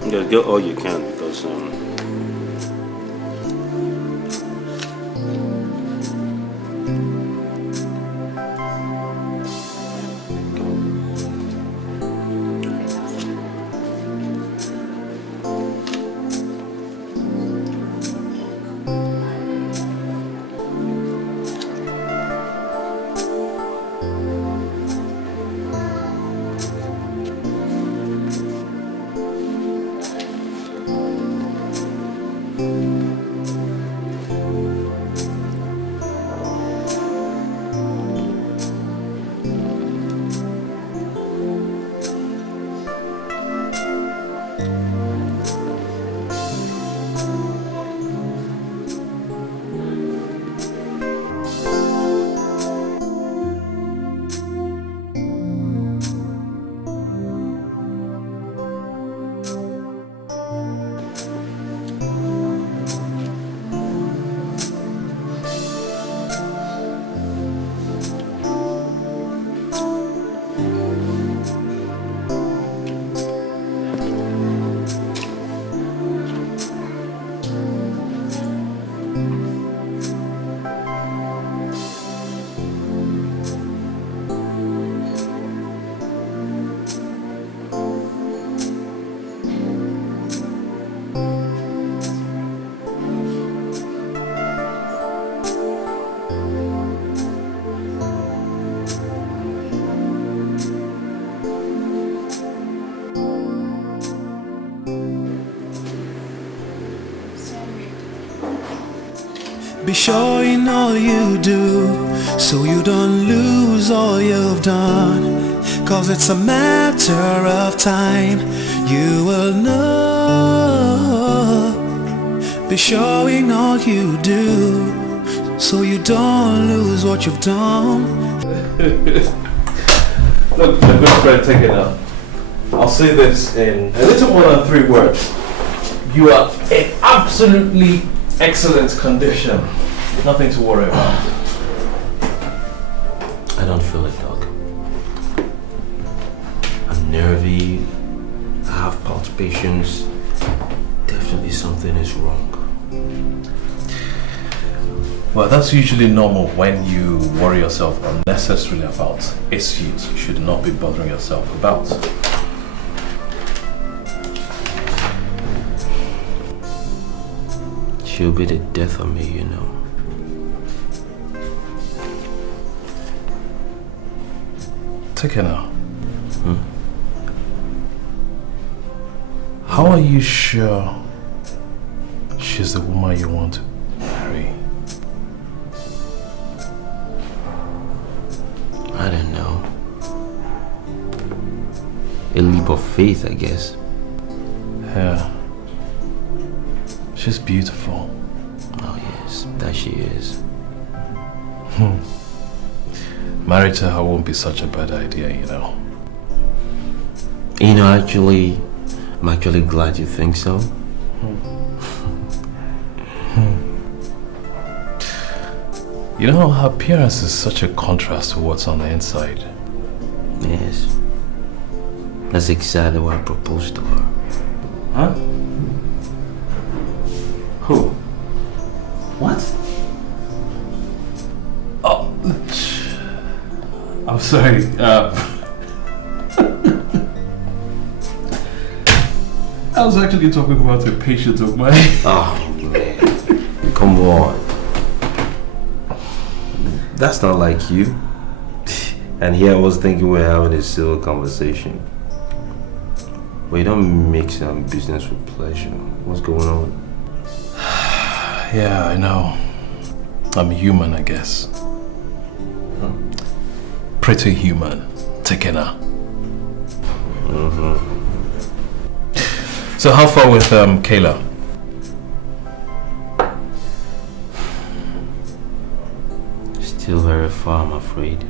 Just get all you can because be sure in all you do, so you don't lose all you've done. 'Cause it's a matter of time, you will know. Be sure in all you do, so you don't lose what you've done. Look, my good friend, take it now. I'll say this in a little more than 3 words. You are in absolutely excellent condition. Nothing to worry about. I don't feel it, dog. I'm nervy. I have palpitations. Definitely something is wrong. Well, that's usually normal when you worry yourself unnecessarily about issues you should not be bothering yourself about. She'll be the death of me, you know. Take her now. How are you sure she's the woman you want to marry? I don't know. A leap of faith, I guess. Yeah. She's beautiful. Oh yes, that she is. Married to her won't be such a bad idea, you know. You know, I'm actually glad you think so. You know, her appearance is such a contrast to what's on the inside. Yes. That's exactly why I proposed to her. Huh? Who? What? Oh, I'm sorry. I was actually talking about a patient of mine. Oh man, come on. That's not like you. And here I was thinking we're having a civil conversation. But you don't mix business with pleasure. What's going on? Yeah, I know. I'm human, I guess. Pretty human. Tekena. So how far with Kayla? Still very far, I'm afraid.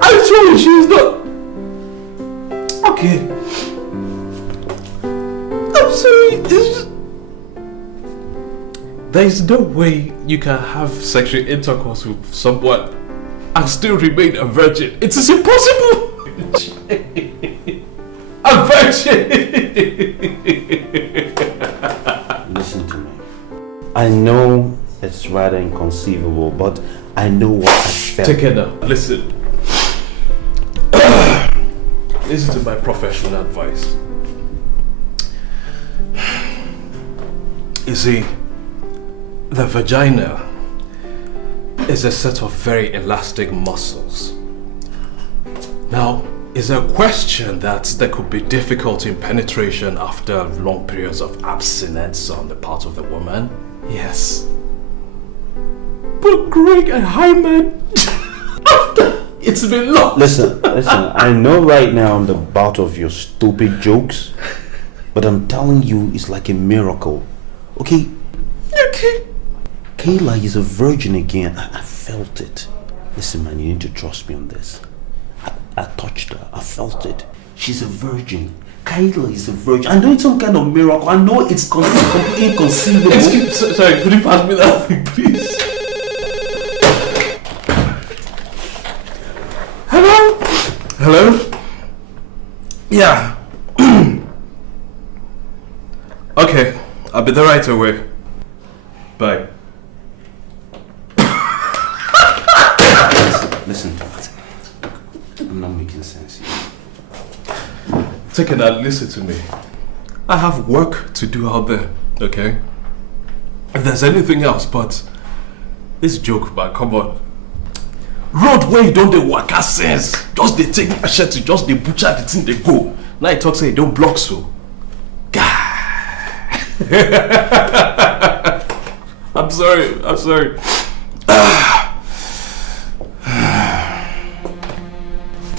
Actually, she's not. Okay. I'm sorry. It's just. There's no way you can have sexual intercourse with someone and still remain a virgin. It is impossible. A virgin. Listen to me. I know it's rather inconceivable, but I know what I felt. Take it now. Listen. listen to my professional advice. You see, the vagina is a set of very elastic muscles. Now, is there a question that there could be difficulty in penetration after long periods of abstinence on the part of the woman? Yes. But Greg and Hyman, it's been long. Listen, I know right now I'm the butt of your stupid jokes, but I'm telling you, it's like a miracle. Okay? Okay. Kayla is a virgin again. I felt it. Listen, man, you need to trust me on this. I touched her. I felt it. She's a virgin. Kayla is a virgin. I know it's some kind of miracle. I know it's completely inconceivable. Sorry, could you pass me that thing, please? Hello? Hello? Yeah. Okay, I'll be there right away. Bye. Listen, I'm not making sense here. Take it and listen to me. I have work to do out there, okay? If there's anything else, but this joke, man, come on. Road where you don't dey waka sense. Just they take a shirt to just they butcher the thing they go. Now you talk say you don't block so. God. I'm sorry.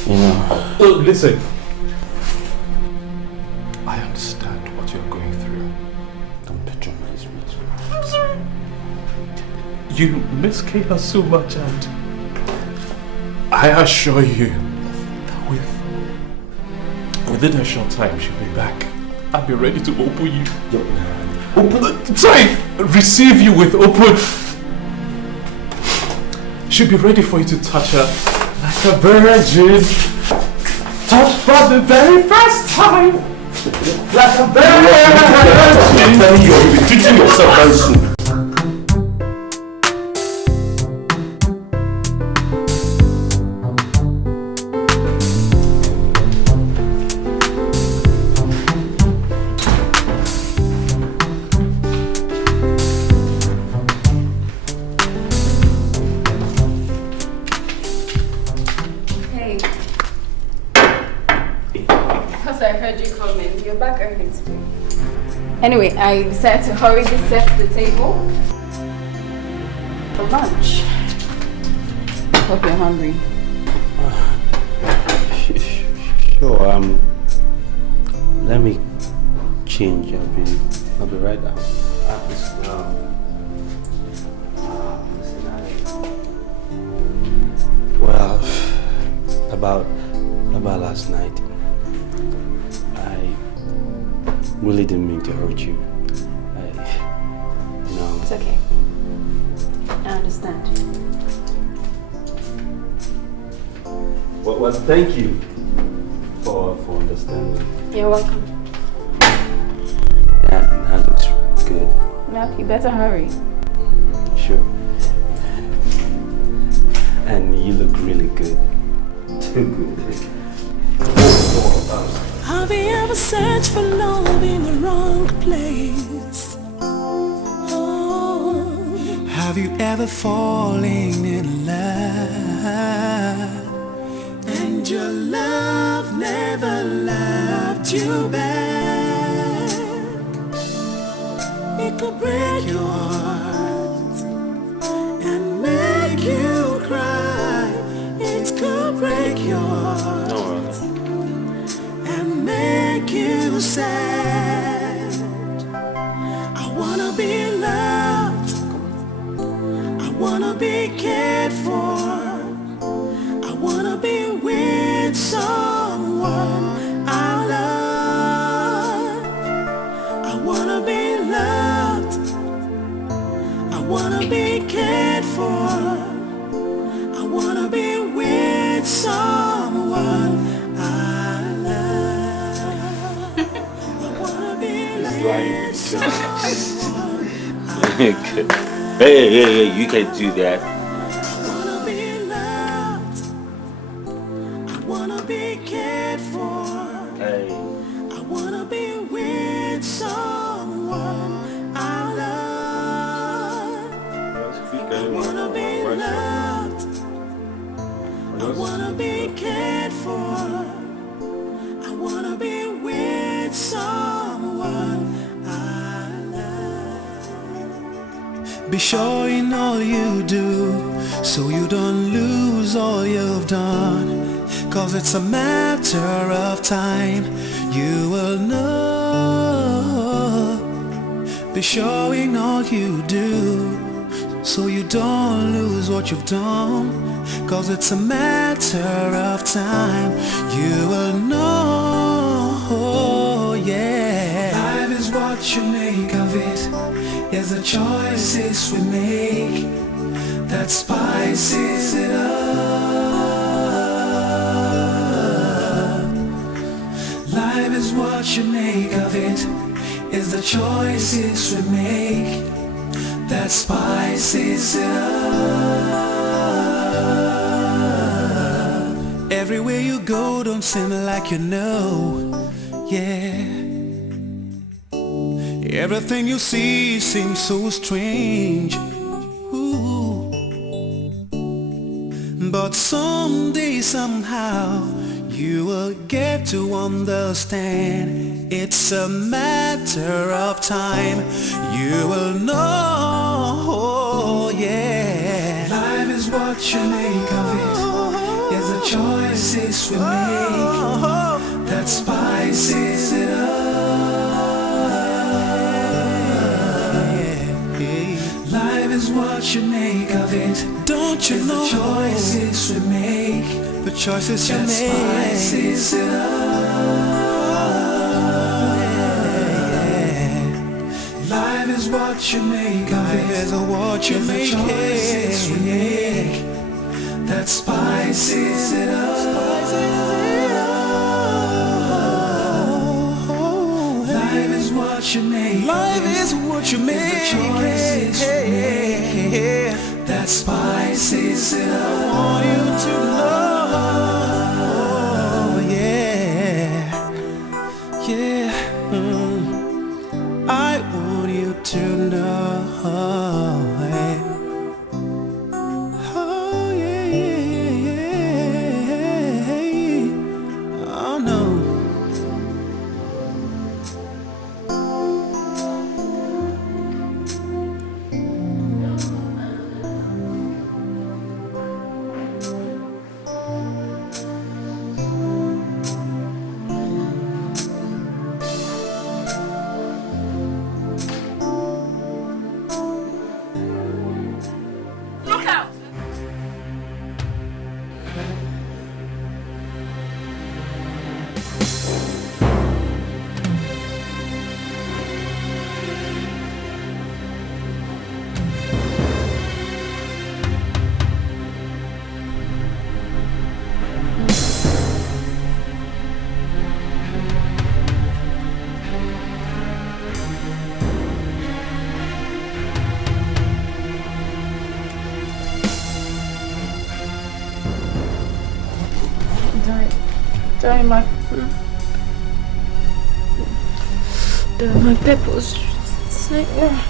You know. Oh, listen. I understand what you're going through. Don't patronize me. I'm sorry. You miss Kayla so much, and I assure you that within a short time she'll be back. I'll be ready to open you. Receive you with open. She'll be ready for you to touch her like a virgin. Touched for the very first time. Like a virgin. I'm telling you, you'll be treating yourself very soon. Anyway, I decided to hurry to set the table for lunch. Hope you're hungry. Sure, let me change. I'll be right down. Well, about last night, I really didn't mean to hurt you. It's okay. I understand. Well, thank you for understanding. You're welcome. That looks good. Well, you better hurry. Sure. And you look really good. Too good. Have you ever searched for love in the wrong place? Oh. Have you ever fallen in love and your love never loved you back? It could break your heart and make you cry. It could break your heart. Make you sad. I wanna be loved. I wanna be cared for. I wanna be with someone I love. I wanna be loved. I wanna be cared for. I wanna be with someone Hey, you can't do that. I wanna be loved. I wanna be cared for. I wanna be cared for. I wanna be with someone I love. Be sure in all you do, so you don't lose all you've done. 'Cause it's a matter of time, you will know. Be sure in all you do, so you don't lose what you've done. 'Cause it's a matter of time, you will know, yeah. Life is what you make of it, yes, the choices we make that spices it up. Life is what you make of it, is the choices we make that spices it up. Everywhere you go don't seem like you know, yeah. Everything you see seems so strange, ooh. But someday somehow you will get to understand. It's a matter of time, you will know, yeah. Life is what you make of it, yes, the choices we make that spices it up. Life is what you make of it, don't you know? The choices we make, the choices you make, spices it up. Life is what you make of it, is what you make, the choices we make that spices it up. Life is what you make, life is what you make, the choices we make that spices it up. I want you to know, yeah, yeah. I want you to know, yeah. Oh yeah, yeah, yeah, yeah. Oh no. Sorry, my pimples.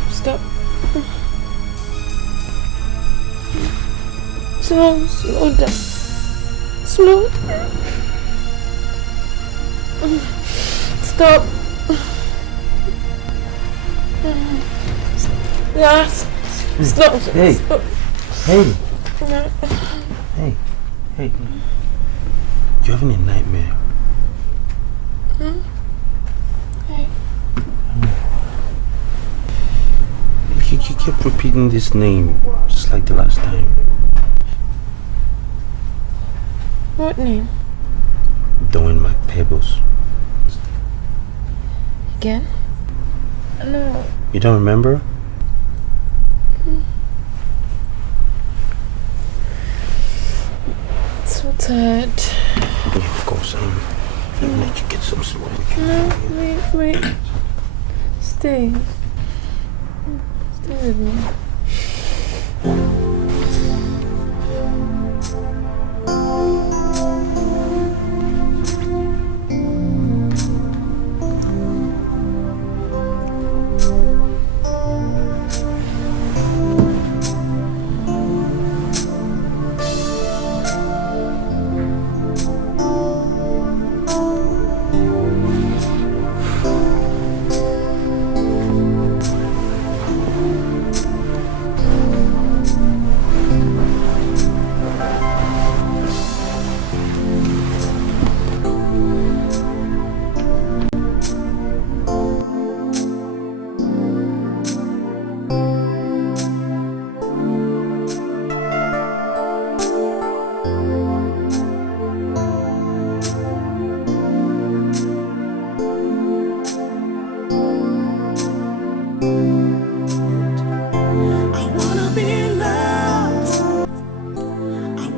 Stop. Slow down. Slow. Stop. Yeah. Stop. Hey. Stop. Hey. No. Hey. Hey. You're having a nightmare. Hey. You kept repeating this name, just like the last time. What name? Doing my pebbles. Again? No. You don't remember? So tired. Yeah, of course. Let me let you get some sleep. No, wait. Stay. Stay with me.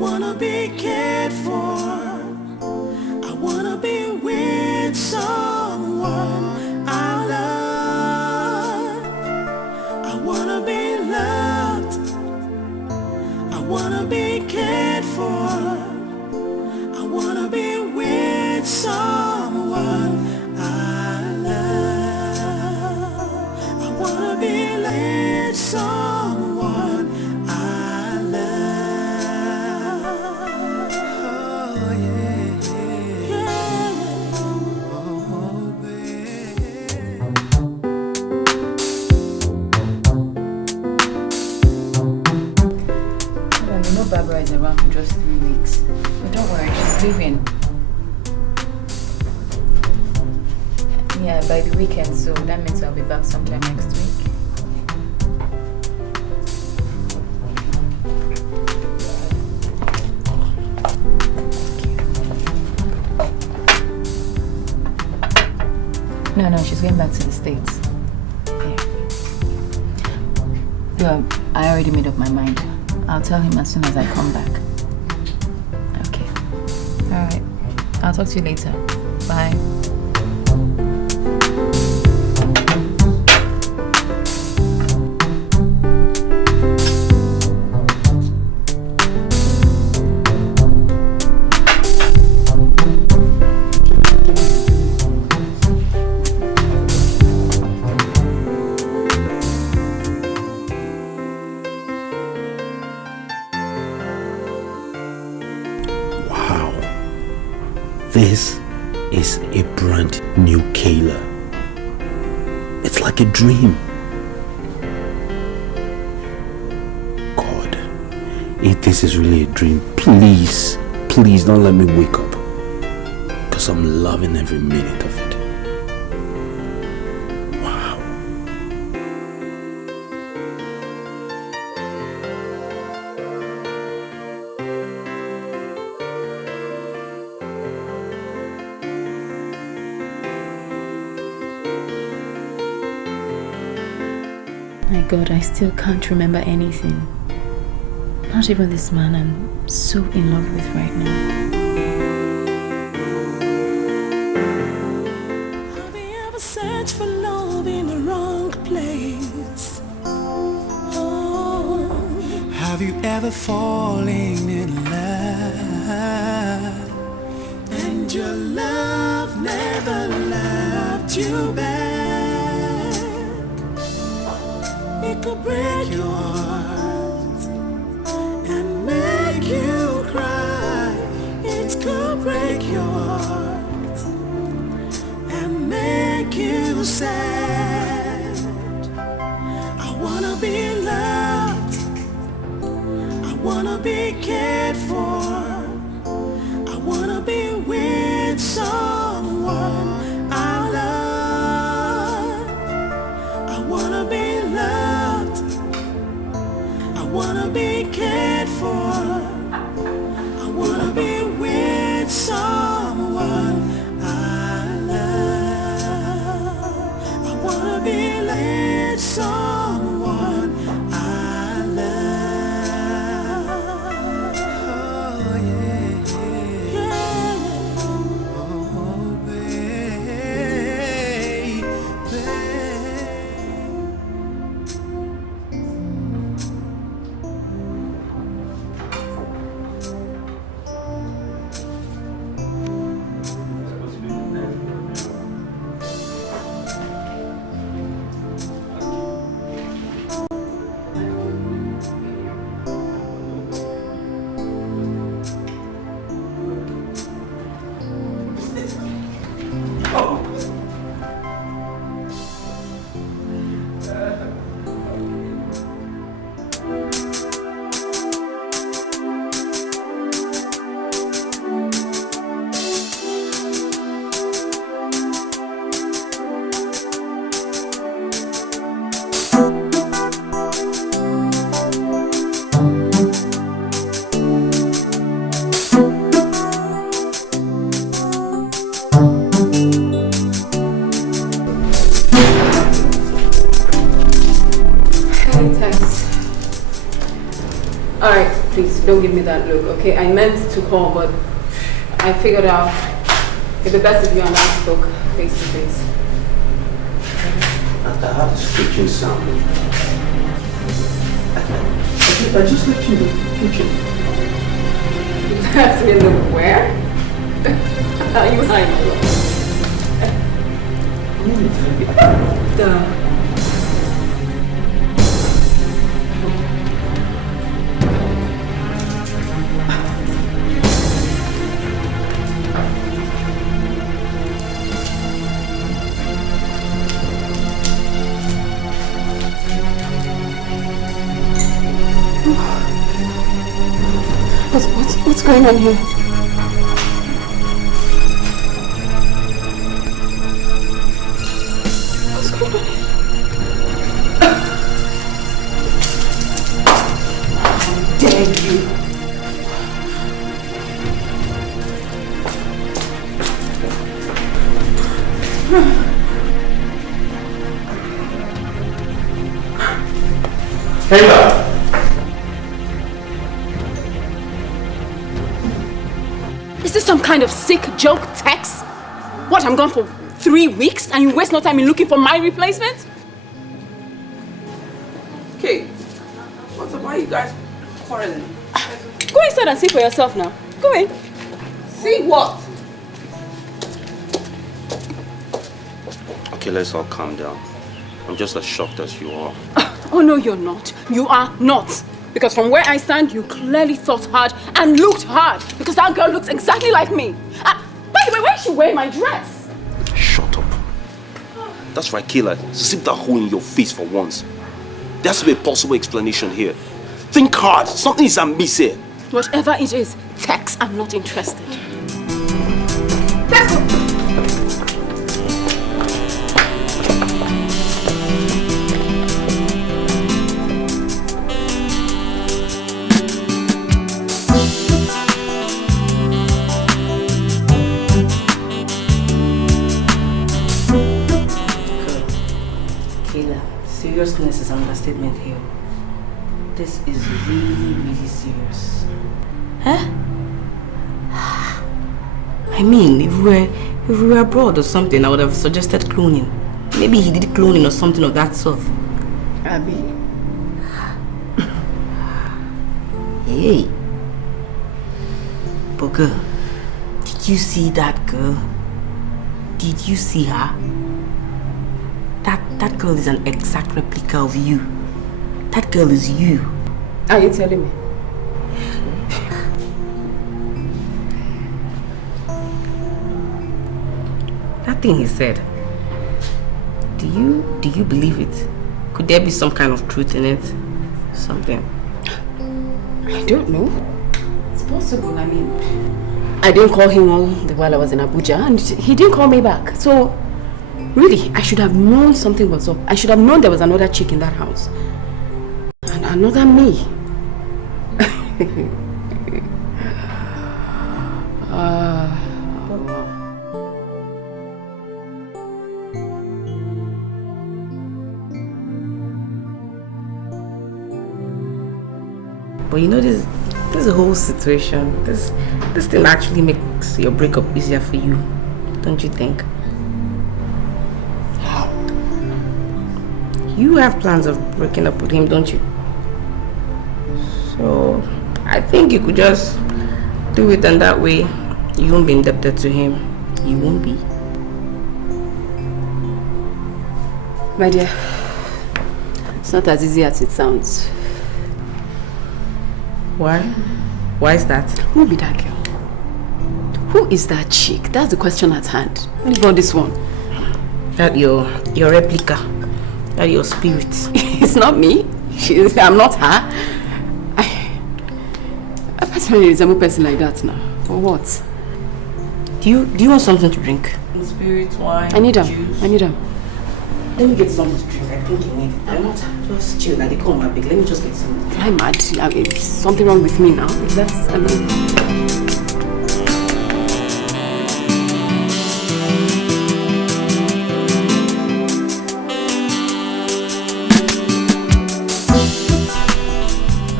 wanna be cared for. I wanna be with someone I love. I wanna be loved. I wanna be cared for. I wanna be with someone I love. I wanna be with someone I love. Oh yeah, yeah. Oh baby. Well, you know Barbara is around for just 3 weeks. But don't worry, she's leaving. Yeah, by the weekend, so that means I'll be back sometime next week. No, she's going back to the States. Yeah. Well, I already made up my mind. I'll tell him as soon as I come back. Okay. Alright. I'll talk to you later. Bye. This is a brand new Kayla. It's like a dream. God, if this is really a dream, please don't let me wake up. Because I'm loving every minute of it. Wow. My God, I still can't remember anything. Not even this man I'm so in love with right now. Have you ever searched for love in the wrong place? Oh, have you ever fallen in love and your love never loved you back? It could break your heart and make you cry. It could break your heart and make you sad. I wanna be loved. I wanna be cared for. I wanna be with someone I love. I wanna be loved. I wanna be cared for. I wanna be with someone I love. I wanna be with someone I love. Oh don't give me that look, okay? I meant to call, but I figured out it'd be best if you and I spoke face to face. I had a screeching sound. I just left you in the kitchen. Left me in the where? Are you high, my love? The... What's going on here? What's going on here? How dare you? Taylor! Is this some kind of sick joke text? What, I'm gone for 3 weeks and you waste no time in looking for my replacement? Okay. What's up? Why are you guys quarreling? Go inside and see for yourself now. Go in. See what? Okay, let's all calm down. I'm just as shocked as you are. Oh no, you're not. You are not. Because from where I stand, you clearly thought hard and looked hard. Because that girl looks exactly like me. By the way, why is she wearing my dress? Shut up. That's right, Kayla. Zip that hole in your face for once. There has to be a possible explanation here. Think hard. Something is amiss here. Whatever it is, Tex, I'm not interested. Let's go. Seriousness is an understatement here. This is really, really serious. Huh? I mean, if we were abroad or something, I would have suggested cloning. Maybe he did cloning or something of that sort. Abby. Hey. But girl, did you see that girl? Did you see her? That girl is an exact replica of you. That girl is you. Are you telling me? That thing he said. Do you believe it? Could there be some kind of truth in it? Something. I don't know. It's possible. I mean, I didn't call him all the while I was in Abuja, and he didn't call me back. So really, I should have known something was up. I should have known there was another chick in that house. And another me. But you know, this whole situation, this thing actually makes your breakup easier for you, don't you think? You have plans of breaking up with him, don't you? So, I think you could just do it, and that way you won't be indebted to him. You won't be. My dear, it's not as easy as it sounds. Why? Why is that? Who be that girl? Who is that chick? That's the question at hand. What about this one? That your replica. That your spirit. It's not me. I'm not her. I personally resemble a person like that now. For what? Do you want something to drink? Spirit, wine, I need them. juice. I need them. Let me get something to drink. I think you need it. I'm not just chill. Now they call my big. Let me just get something. Am I mad? Is something wrong with me now? I mean.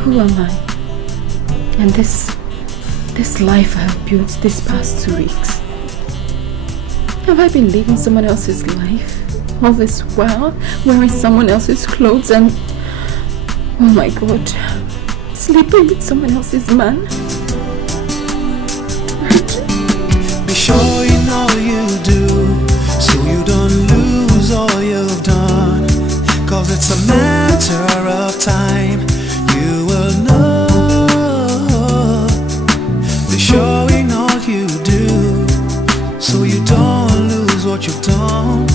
Who am I? And this life I have built these past 2 weeks. Have I been living someone else's life all this while, wearing someone else's clothes and, oh my God, sleeping with someone else's man? Be sure in all you do, so you don't lose all you've done. Cause it's a matter of time, you will know. Be sure in all you do, so you don't lose what you've done.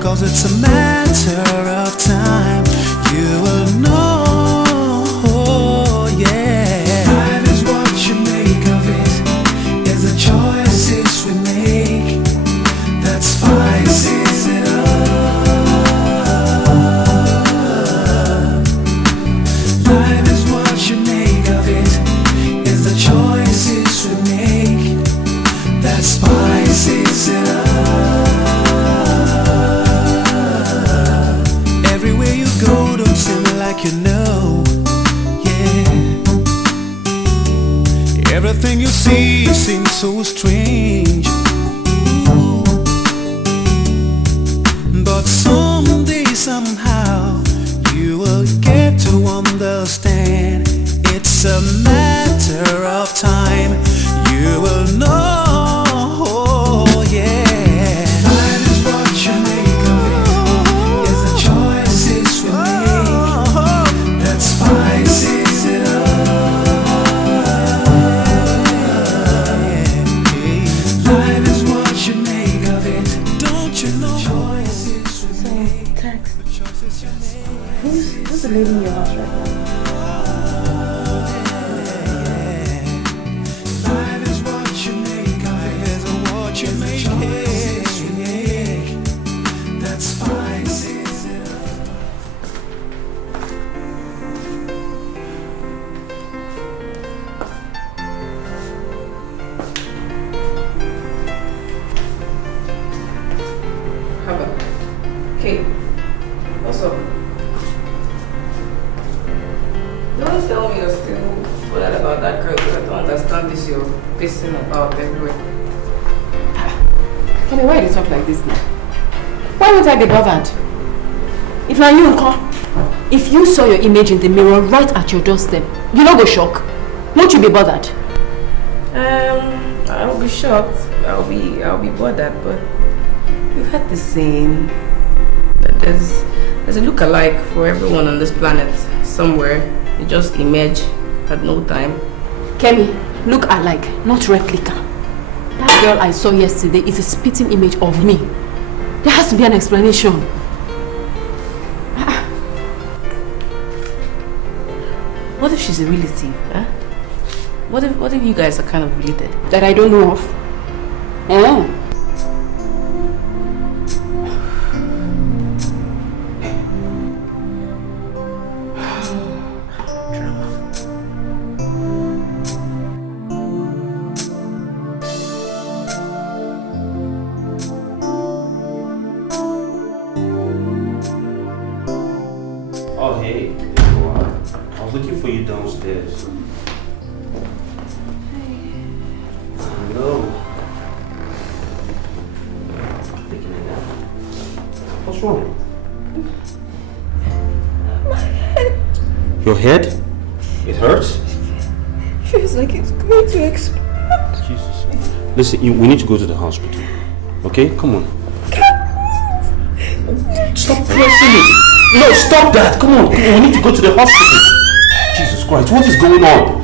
Cause it's a matter of time, you will know. Yeah, life is what you make of it, is the choices we make that spices it up. Life is what you make of it, is the choices we make that spices it up. Everywhere you go, don't seem like you know. Yeah, everything you see seems so strange. Ooh. But someday, somehow, you will get to understand. It's a matter of time, you will know. Yeah, life is what you make of it, is the choices we make that spices it up. Life is what you make of it, don't you know? Choices we make, Text. the choices you make. Who's the lady in your house right now? Life is what you make of it, is what you make it, that spices it up. How about that? Okay. What's up? Don't tell me you're still worried about that girl, because I don't understand this you're pissing about everywhere. Kenny, why you talk like this now? Why would I be bothered? If now you come, if you saw your image in the mirror right at your doorstep, you not go shock. Won't you be bothered? I'll be shocked. I'll be bothered, but we've had the same. That there's a look-alike for everyone on this planet somewhere. You just emerge at no time. Kemi, look alike, not replica. That girl I saw yesterday is a spitting image of me. There has to be an explanation. What if she's a relative? Huh? What if you guys are kind of related? That I don't know of. Eh? Oh, hey, there you are. I was looking for you downstairs. Hello. Taking a nap. What's wrong? My head Your head? It hurts? feels like it's going to explode. Jesus. Listen, we need to go to the hospital. Okay? Come on. Stop pressing it. No, stop that. Come on. We need to go to the hospital. Jesus Christ, what is going on?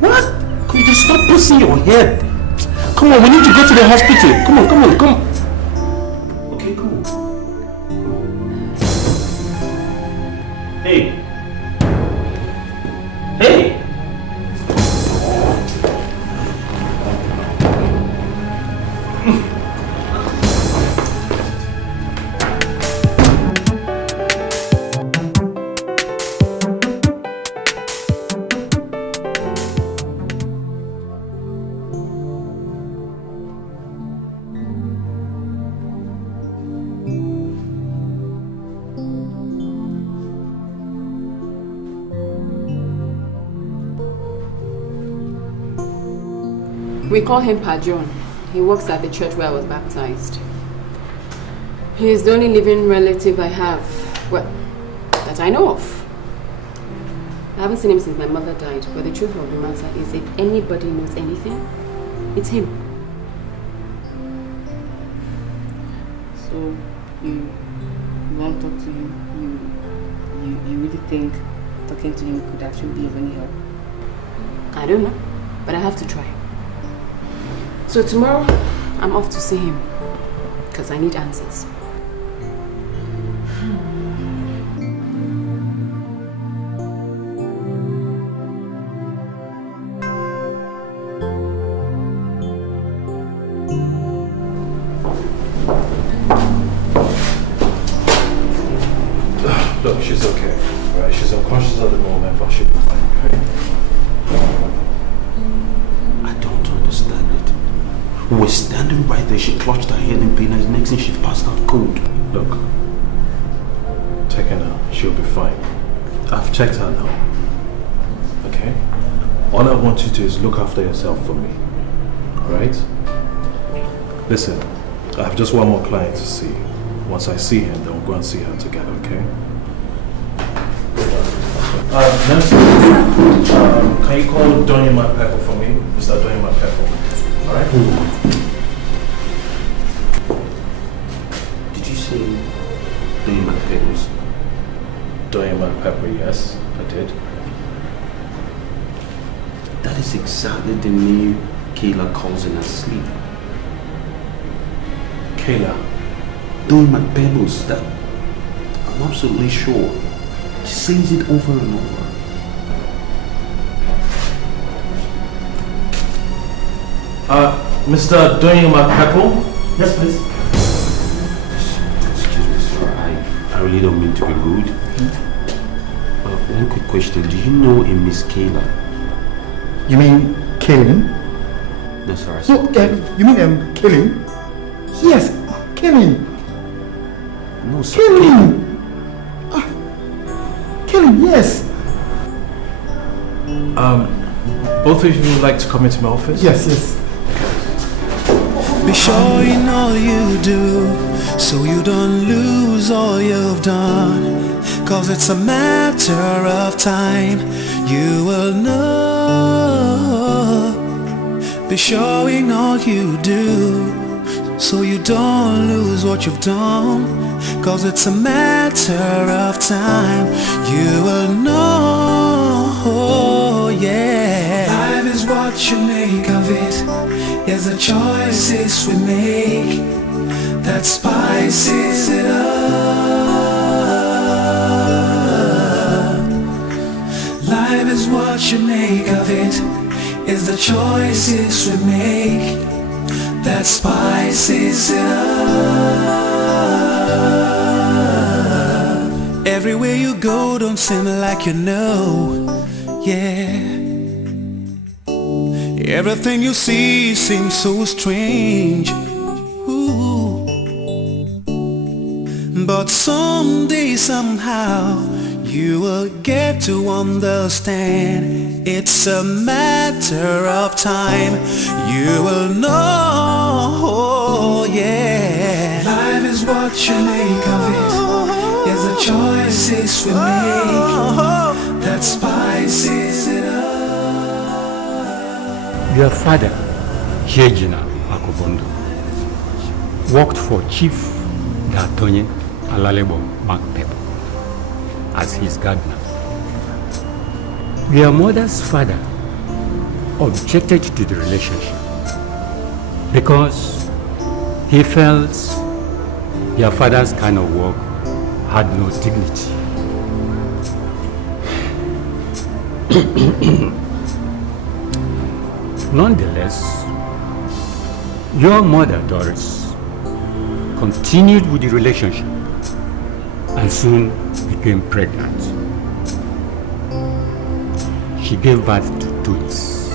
What? Come on, just stop pressing your head. Come on, we need to go to the hospital. Come on, come on, come on. Okay, come on. Hey. Hey. We call him Pa John. He works at the church where I was baptized. He is the only living relative I have, well, that I know of. I haven't seen him since my mother died, but the truth of the matter is if anybody knows anything, it's him. So, you won't talk to him? You really think talking to him could actually be of any help? I don't know, but I have to try. So tomorrow, I'm off to see him, because I need answers. Look, she's okay. Right? She's unconscious at the moment, but she'll be fine. Okay? I don't understand it. We were standing right there, she clutched her head in pain, and next thing she passed out cold. Look, take her now. She'll be fine. I've checked her now. Okay? All I want you to do is look after yourself for me. Alright? Listen, I have just one more client to see. Once I see him, then we'll go and see her together, okay? Nurse, can you call Donya Mapepo for me? Mr. Donya Mapepo. Alright? Did you say Donya Mapepo? Donya Mapepo, yes, I did. That is exactly the name Kayla calls in her sleep. Kayla? Donya Mapepo, that I'm absolutely sure. She says it over and over. Mr. Donya Mapepo? Yes, please. Excuse me, sir. I really don't mean to be rude. One quick question. Do you know a Miss Kayla? You mean Kaylin? No, sir. I No, said you mean Kaylin? Yes, Kaylin. no, sir. Kaylin! Kaylin, yes. Both of you would like to come into my office? Yes, yes. Be sure in all you do, so you don't lose all you've done. Cause it's a matter of time, you will know. Be sure in all you do, so you don't lose what you've done. Cause it's a matter of time, you will know, yeah. Life is what you make of it, yes, the choices we make that spices it up. Life is what you make of it, is the choices we make that spices it up. Everywhere you go don't seem like you know, yeah. Everything you see seems so strange. Ooh. But someday somehow you will get to understand. It's a matter of time, you will know, yeah. Life is what you make of it, yes, the choices we make that spices it up. Your father, Jejina Akobondo, worked for Chief Datonye Alalebo Mapepo as his gardener. Your mother's father objected to the relationship because he felt your father's kind of work had no dignity. Nonetheless, your mother, Doris, continued with the relationship and soon became pregnant. She gave birth to twins.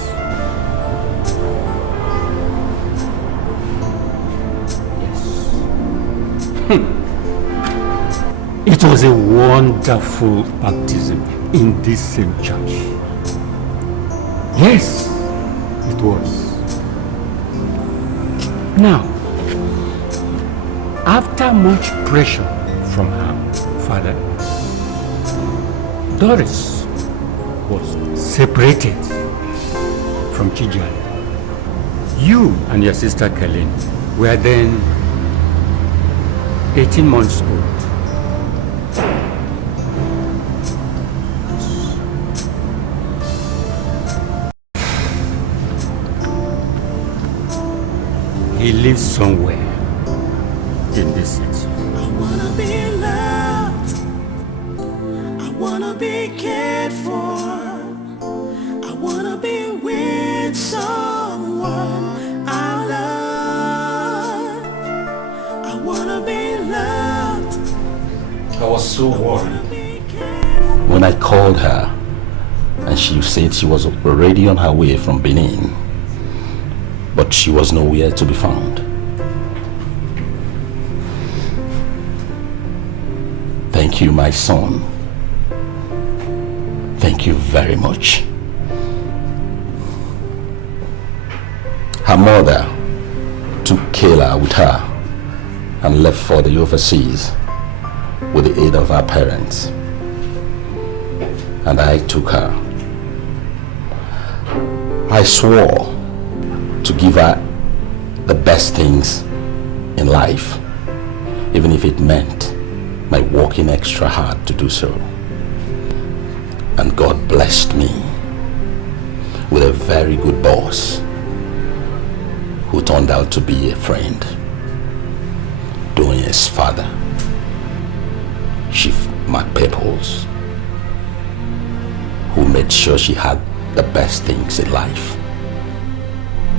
Yes. It was a wonderful baptism in this same church. Yes, it was. Now, after much pressure from her father, Doris was separated from Chijal. You and your sister Kellen were then 18 months old. He lives somewhere in this city. I wanna be loved. I wanna be cared for. I wanna be with someone I love. I wanna be loved. I was so worried when I called her and she said she was already on her way from Benin, but she was nowhere to be found. Thank you, my son. Thank you very much. Her mother took Kayla with her and left for the overseas with the aid of her parents. And I took her. I swore to give her the best things in life, even if it meant my working extra hard to do so. And God blessed me with a very good boss who turned out to be a friend, doing his father, Chief Mark Peoples, who made sure she had the best things in life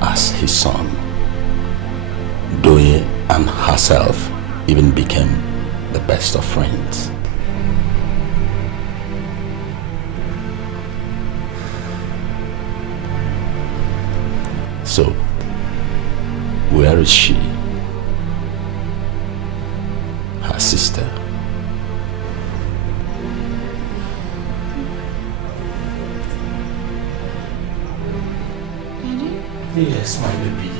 as his son. Doye and herself even became the best of friends. So, where is she? Her sister. Yes, my baby.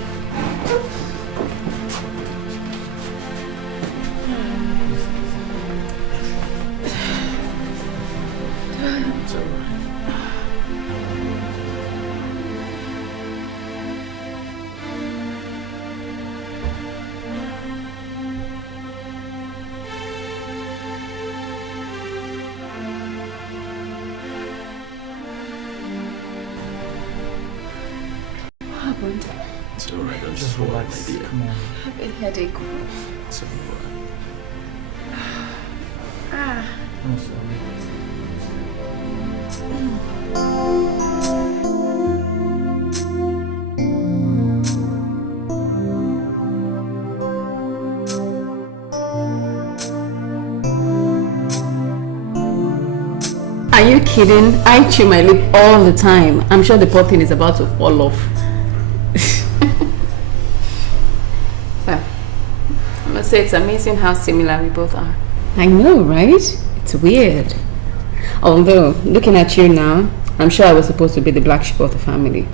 It's all right. It's all right. Don't just relax, my dear. Come on. I have a headache. It's all right. I'm sorry. Are you kidding? I chew my lip all the time. I'm sure the poor thing is about to fall off. Well, I must say it's amazing how similar we both are. I know, right? It's weird. Although, looking at you now, I'm sure I was supposed to be the black sheep of the family.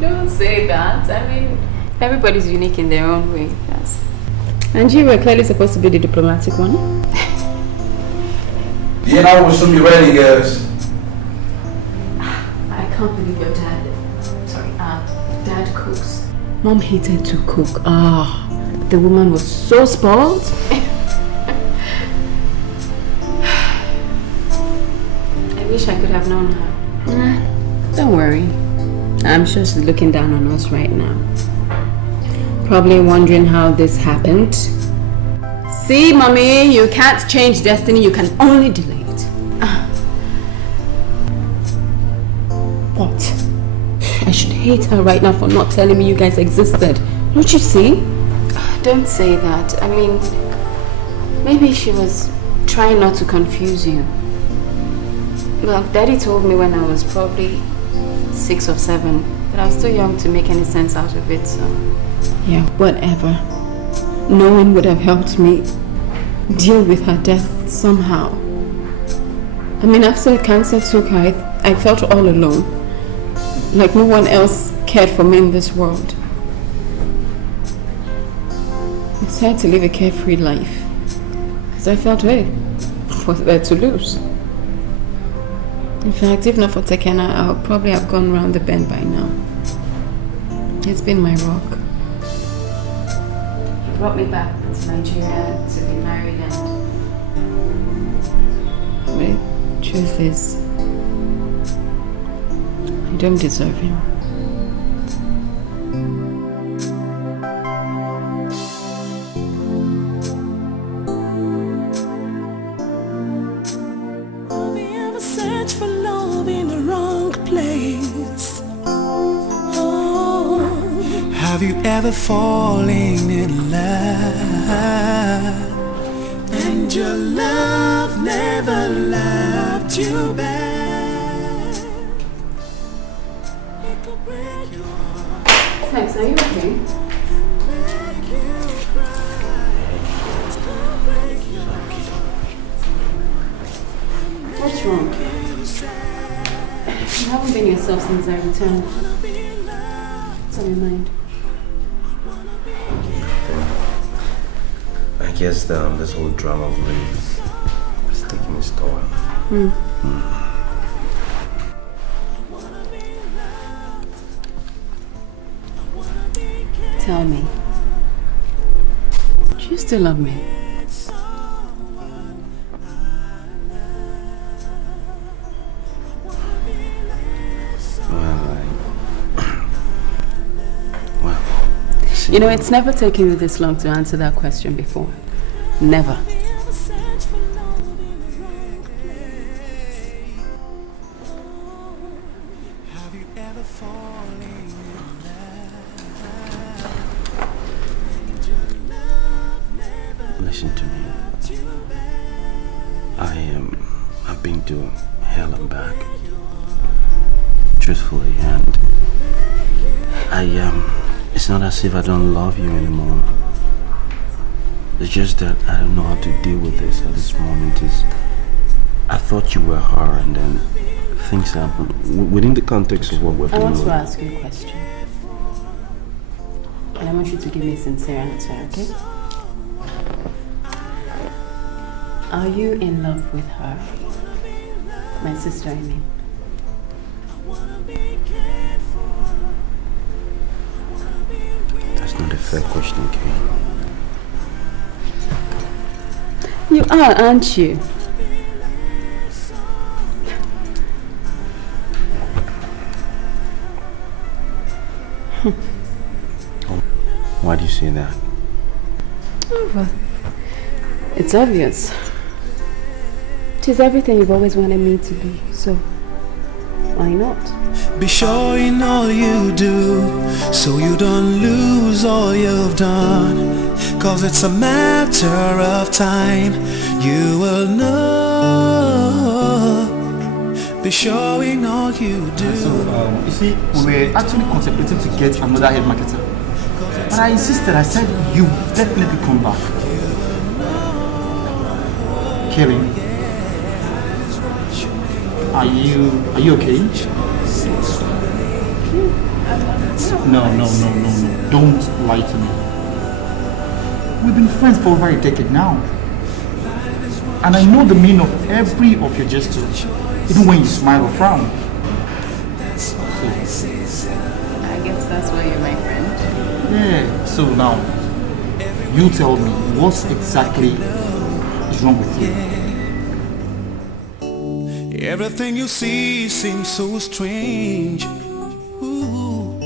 Don't say that. I mean, everybody's unique in their own way. Yes. And you were clearly supposed to be the diplomatic one. Dinner will soon be ready, girls. I can't believe your dad cooks. Mom hated to cook. The woman was so spoiled. I wish I could have known her. Don't worry. I'm sure she's looking down on us right now. Probably wondering how this happened. See, mommy, you can't change destiny, you can only delay it. What? I should hate her right now for not telling me you guys existed. Don't you see? Don't say that. I mean, maybe she was trying not to confuse you. Well, Daddy told me when I was probably 6 or 7, but I was too young to make any sense out of it, so... Yeah, whatever. Knowing would have helped me deal with her death somehow. I mean, after cancer took her, I felt all alone. Like no one else cared for me in this world. decided to live a carefree life. Because I felt, hey, what's there to lose? In fact, if not for Tekena, I'll probably have gone round the bend by now. It's been my rock. He brought me back to Nigeria to be married, and the truth is, I don't deserve him. Have you ever searched for love in the wrong place? Oh. Have you ever fallen in love and your love never loved you back? It could break your heart, Thanks, are you okay? make you cry. It could break your heart, What's wrong? you sad. You haven't been yourself since I returned. Wanna be loved. What's on your mind? I guess this whole drama of Liz is taking its toll. Tell me, do you still love me? Well, You know, it's never taken you this long to answer that question before. Never. listen to me. I've been to hell and back, truthfully, and it's not as if I don't love you anymore. It's just that I don't know how to deal with this at this moment. I thought you were her, and then things happen within the context of what we're doing. I want to ask you a question, and I want you to give me a sincere answer, okay? Are you in love with her? My sister, I mean. That's not a fair question, Kate. You are, aren't you? Why do you say that? Oh, well, it's obvious. It is everything you've always wanted me to be, so why not? Be sure in all you do, so you don't lose all you've done. Cause it's a matter of time, you will know. Be sure in all you do. So, you see, we were actually contemplating to get another head marketer. But I insisted, I said, you definitely come back. Kevin, are you okay? No, don't lie to me. We've been friends for over a decade now. And I know the meaning of every of your gestures, even when you smile or frown. So, I guess that's why you're my friend. yeah, so now, you tell me, what exactly is wrong with you? Everything you see seems so strange. Ooh.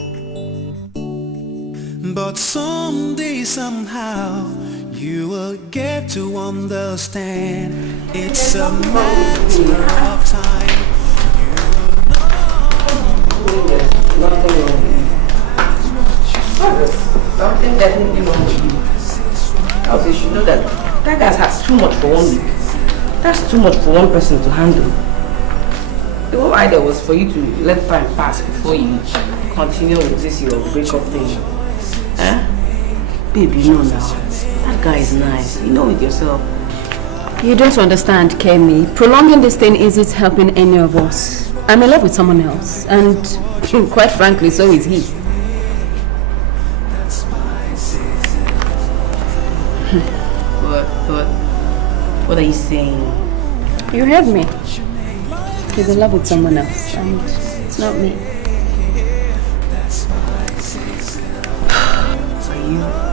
But someday, somehow, you will get to understand. It's a matter of time. Something definitely wrong with you. Also, you should know that that guy has too much for 1 week. That's too much for one person to handle. The whole idea was for you to let time pass before you continue with this your breakup thing. Eh? Babe, you know now. That guy is nice. You know it yourself. You don't understand, Kemi. Prolonging this thing isn't helping any of us. I'm in love with someone else, and quite frankly, so is he. What are you saying? You heard me. He's in love with someone else, and it's not me.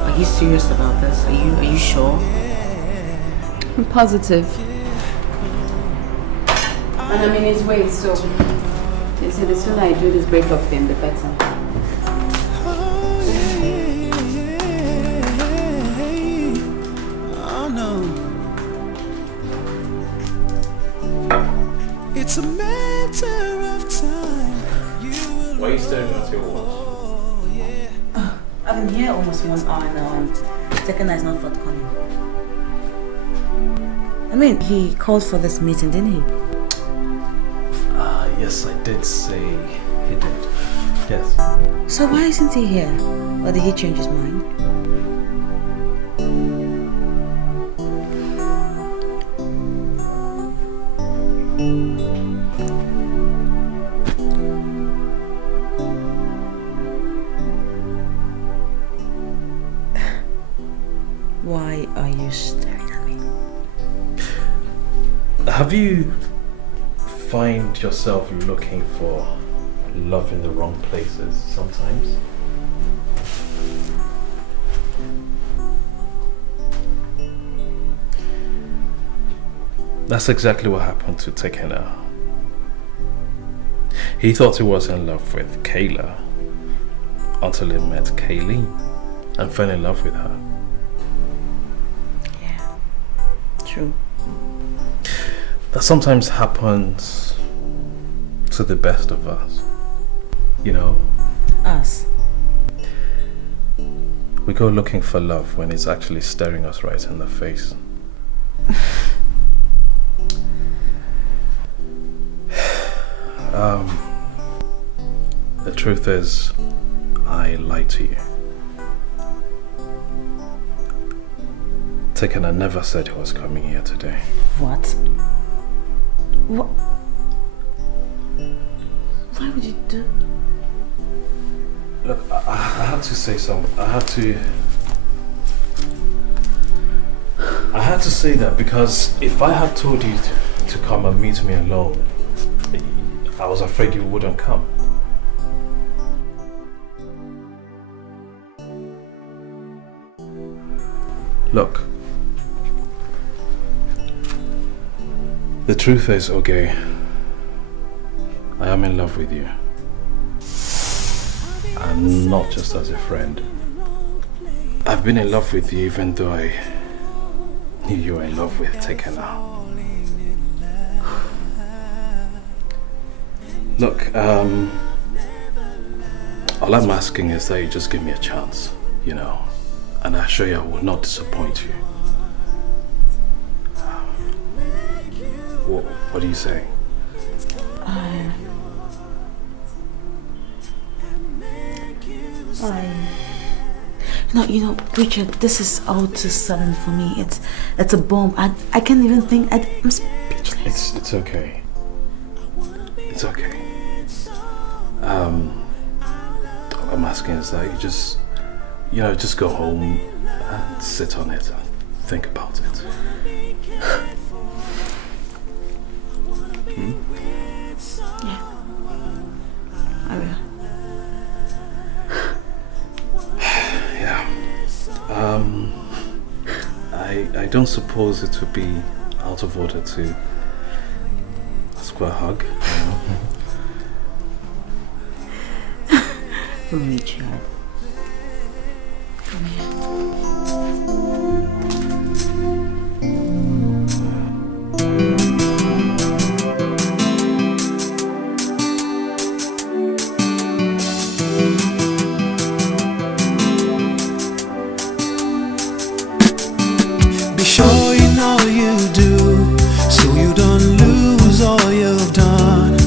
Are you serious about this? Are you sure? I'm positive. And I'm in his way, so they say the sooner I do this breakup thing, the better. Oh no. It's a matter of time. Why are you staring at your watch? I've been here almost 1 hour now and Tekena is not forthcoming. I mean, he called for this meeting, didn't he? Yes, I did say he did. Yes. So why isn't he here? Or did he change his mind? Why are you staring at me? Have you find yourself looking for love in the wrong places sometimes? That's exactly what happened to Tekena. He thought he was in love with Kayla until he met Kayleen and fell in love with her. Yeah, true. That sometimes happens to the best of us. You know? Us? We go looking for love when it's actually staring us right in the face. The truth is, I lied to you. Tekena never said he was coming here today. What? What? Why would you do? Look, I had to say something. I had to say that because if I had told you to come and meet me alone, I was afraid you wouldn't come. Look, the truth is, okay, I am in love with you. And not just as a friend. I've been in love with you even though I knew you were in love with Tekena. Look, all I'm asking is that you just give me a chance, you know, and I assure you I will not disappoint you. What are you saying? No, you know, Richard, this is all too sudden for me. It's a bomb. I can't even think. I'm speechless. It's okay. It's okay. All I'm asking is that you just go home and sit on it and think about it. Yeah, I will. Yeah. I don't suppose it would be out of order to ask for a hug, you know? Richard. Come here. Be sure you know you do, so you don't lose all you've done.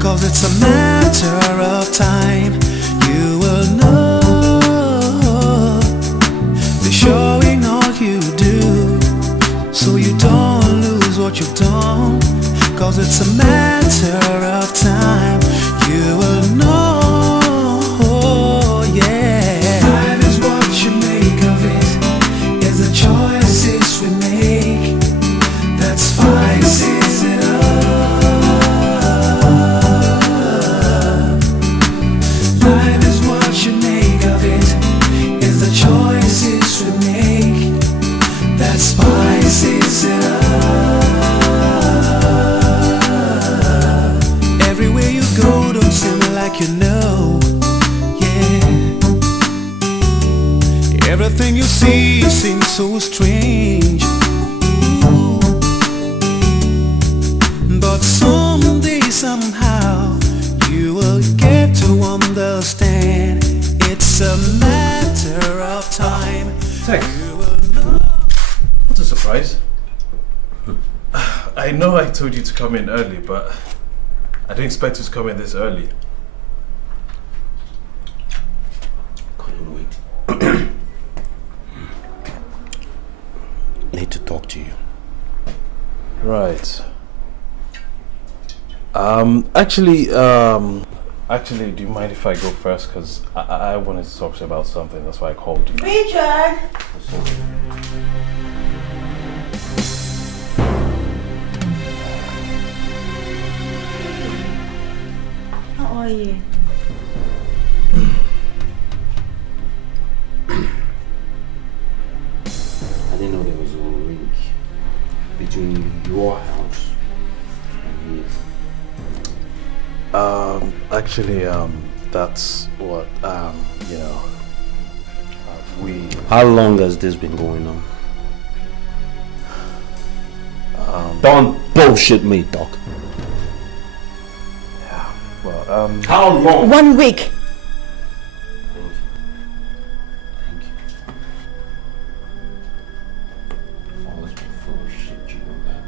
'Cause it's a matter of time, you will know. Be sure you know you do, so you don't lose what you've done. 'Cause it's a matter of time, you will know. Yeah, life is what you make of it, is the choices we Everything you see seems so strange. But someday, somehow, you will get to understand. It's a matter of time. Thanks. What a surprise. I know I told you to come in early, but I didn't expect you to come in this early. Couldn't wait. Need to talk to you. Right. Actually, do you mind if I go first? Because I wanted to talk to you about something. That's why I called you. Richard! How are you? I didn't know there was a link between your house and his. That's what, we... How long has this been going on? Don't bullshit me, Doc. Yeah, well, How long? 1 week. Thank you. I've always been full of shit, you know that.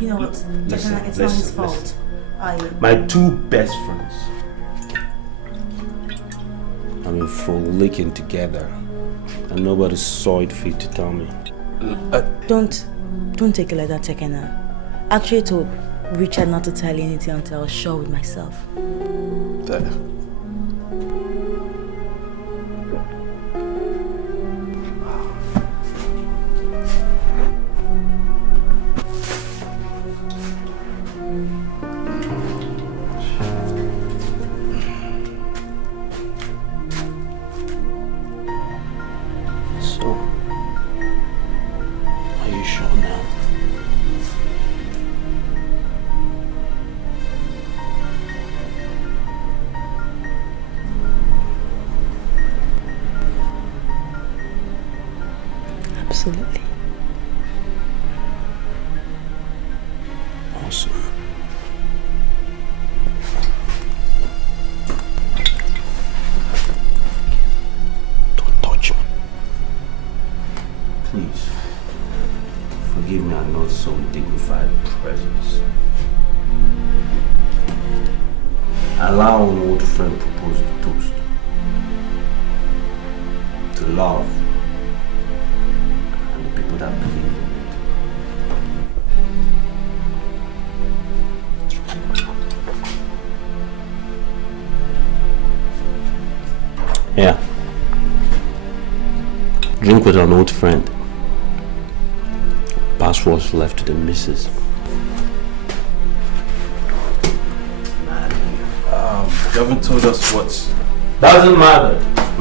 You know what? Listen, It's not his listen, fault. listen. I... My two best friends have been frolicking together, and nobody saw it fit to tell me. Don't take it like that, Tekena. Actually told Richard not to tell you anything until I was sure with myself. So, are you sure now? Absolutely. Awesome. Don't touch me. Please. Forgive me, I'm not so dignified presence. Allow an old friend propose a toast. To love. And the people that believe in it. Yeah. Drink with an old friend. Passwords left to the missus. You haven't told us what's... Doesn't matter.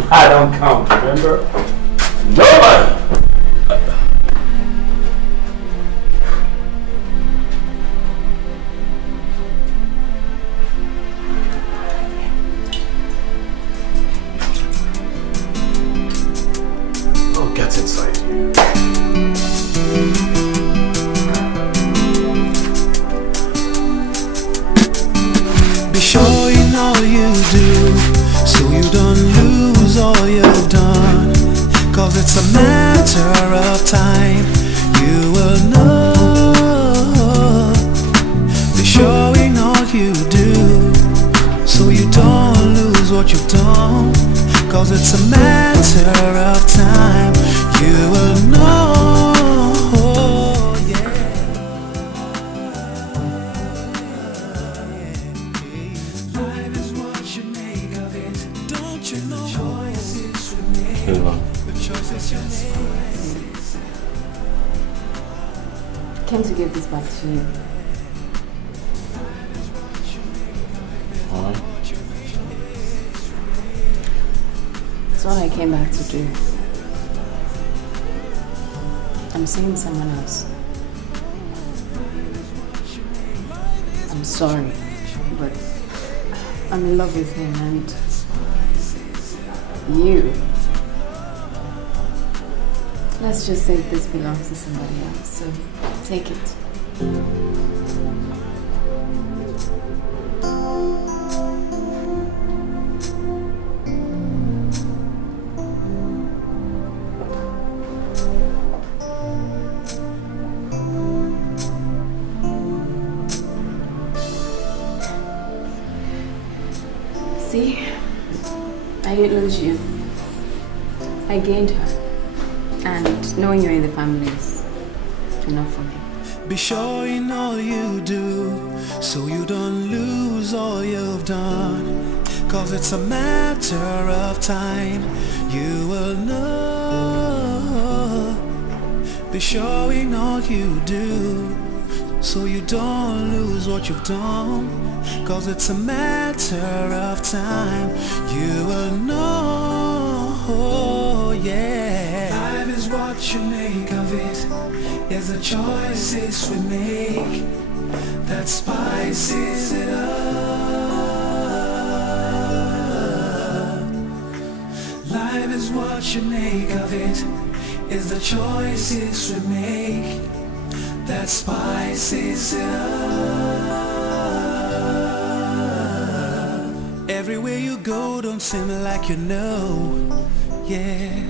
I don't count, remember? Nobody! Oh, get inside. Be sure in all you do, so you don't lose all you've done. Cause it's a matter of time, you will know. Be sure in all you do, so you don't lose what you've done. Cause it's a matter of time, you will know. Came to give this back to you. Alright. It's what I came back to do. I'm seeing someone else. I'm sorry, but I'm in love with him, and you Let's just say this belongs to somebody else, so take it. See? I didn't lose you. I gained her. And knowing you're in the family is enough for me. Be sure in all you do, so you don't lose all you've done. Cause it's a matter of time, you will know. Be sure in all you do, so you don't lose what you've done. Cause it's a matter of time, you will know, yeah. Life is what you make of it, yes, the choices we make that spices it up. Life is what you make of it, is the choices we make that spices it up. Everywhere you go don't seem like you know, yeah.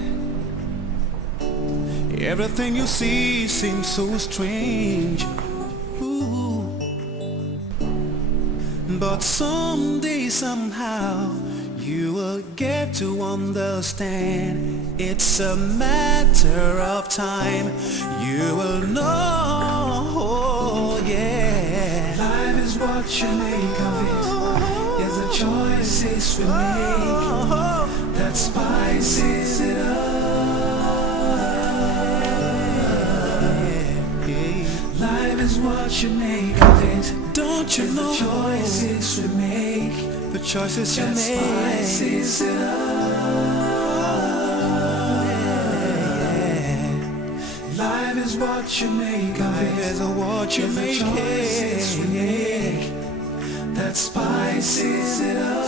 Everything you see seems so strange, ooh. But someday somehow you will get to understand. It's a matter of time, you will know, yeah. Life is what you make of it, yes, the choices we make that spices it up. Life is what you make of it, don't you know? The choices we make, the choices you make, spices it up. Life is what you make of it, is what you make, the choices we make that spices it up.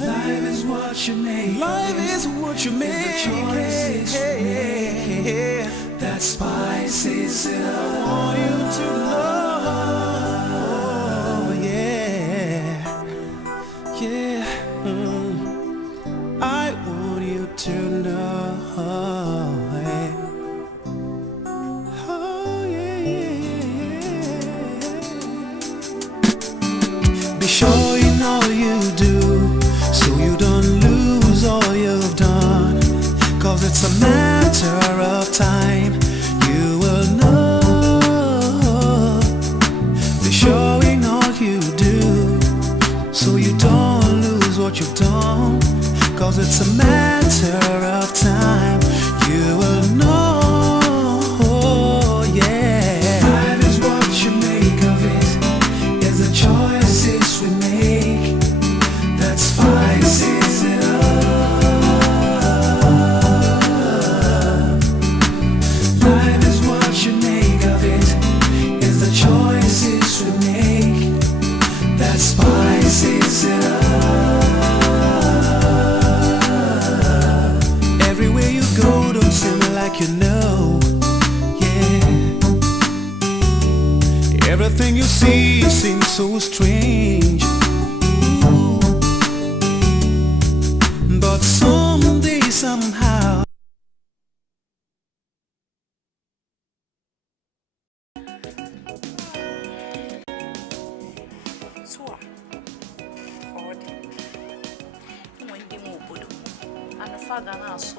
Life is what you make, life is what you make, the choices we make that spices it up. I want you to know, yeah, yeah. I want you to know, oh yeah. Be sure in all you do, so you don't lose all you've done. Cause it's a matter of time, you will know. Be sure in all you do, so you don't lose what you've done. Cause it's a matter of time, you will know, yeah. Life is what you make of it, is the choices we make that spices it up. Life is what you make of it, is the choices we make that spices it up. Everywhere you go don't seem like you know, yeah. Everything you see seems so strange, ooh. But someday somehow and the father now so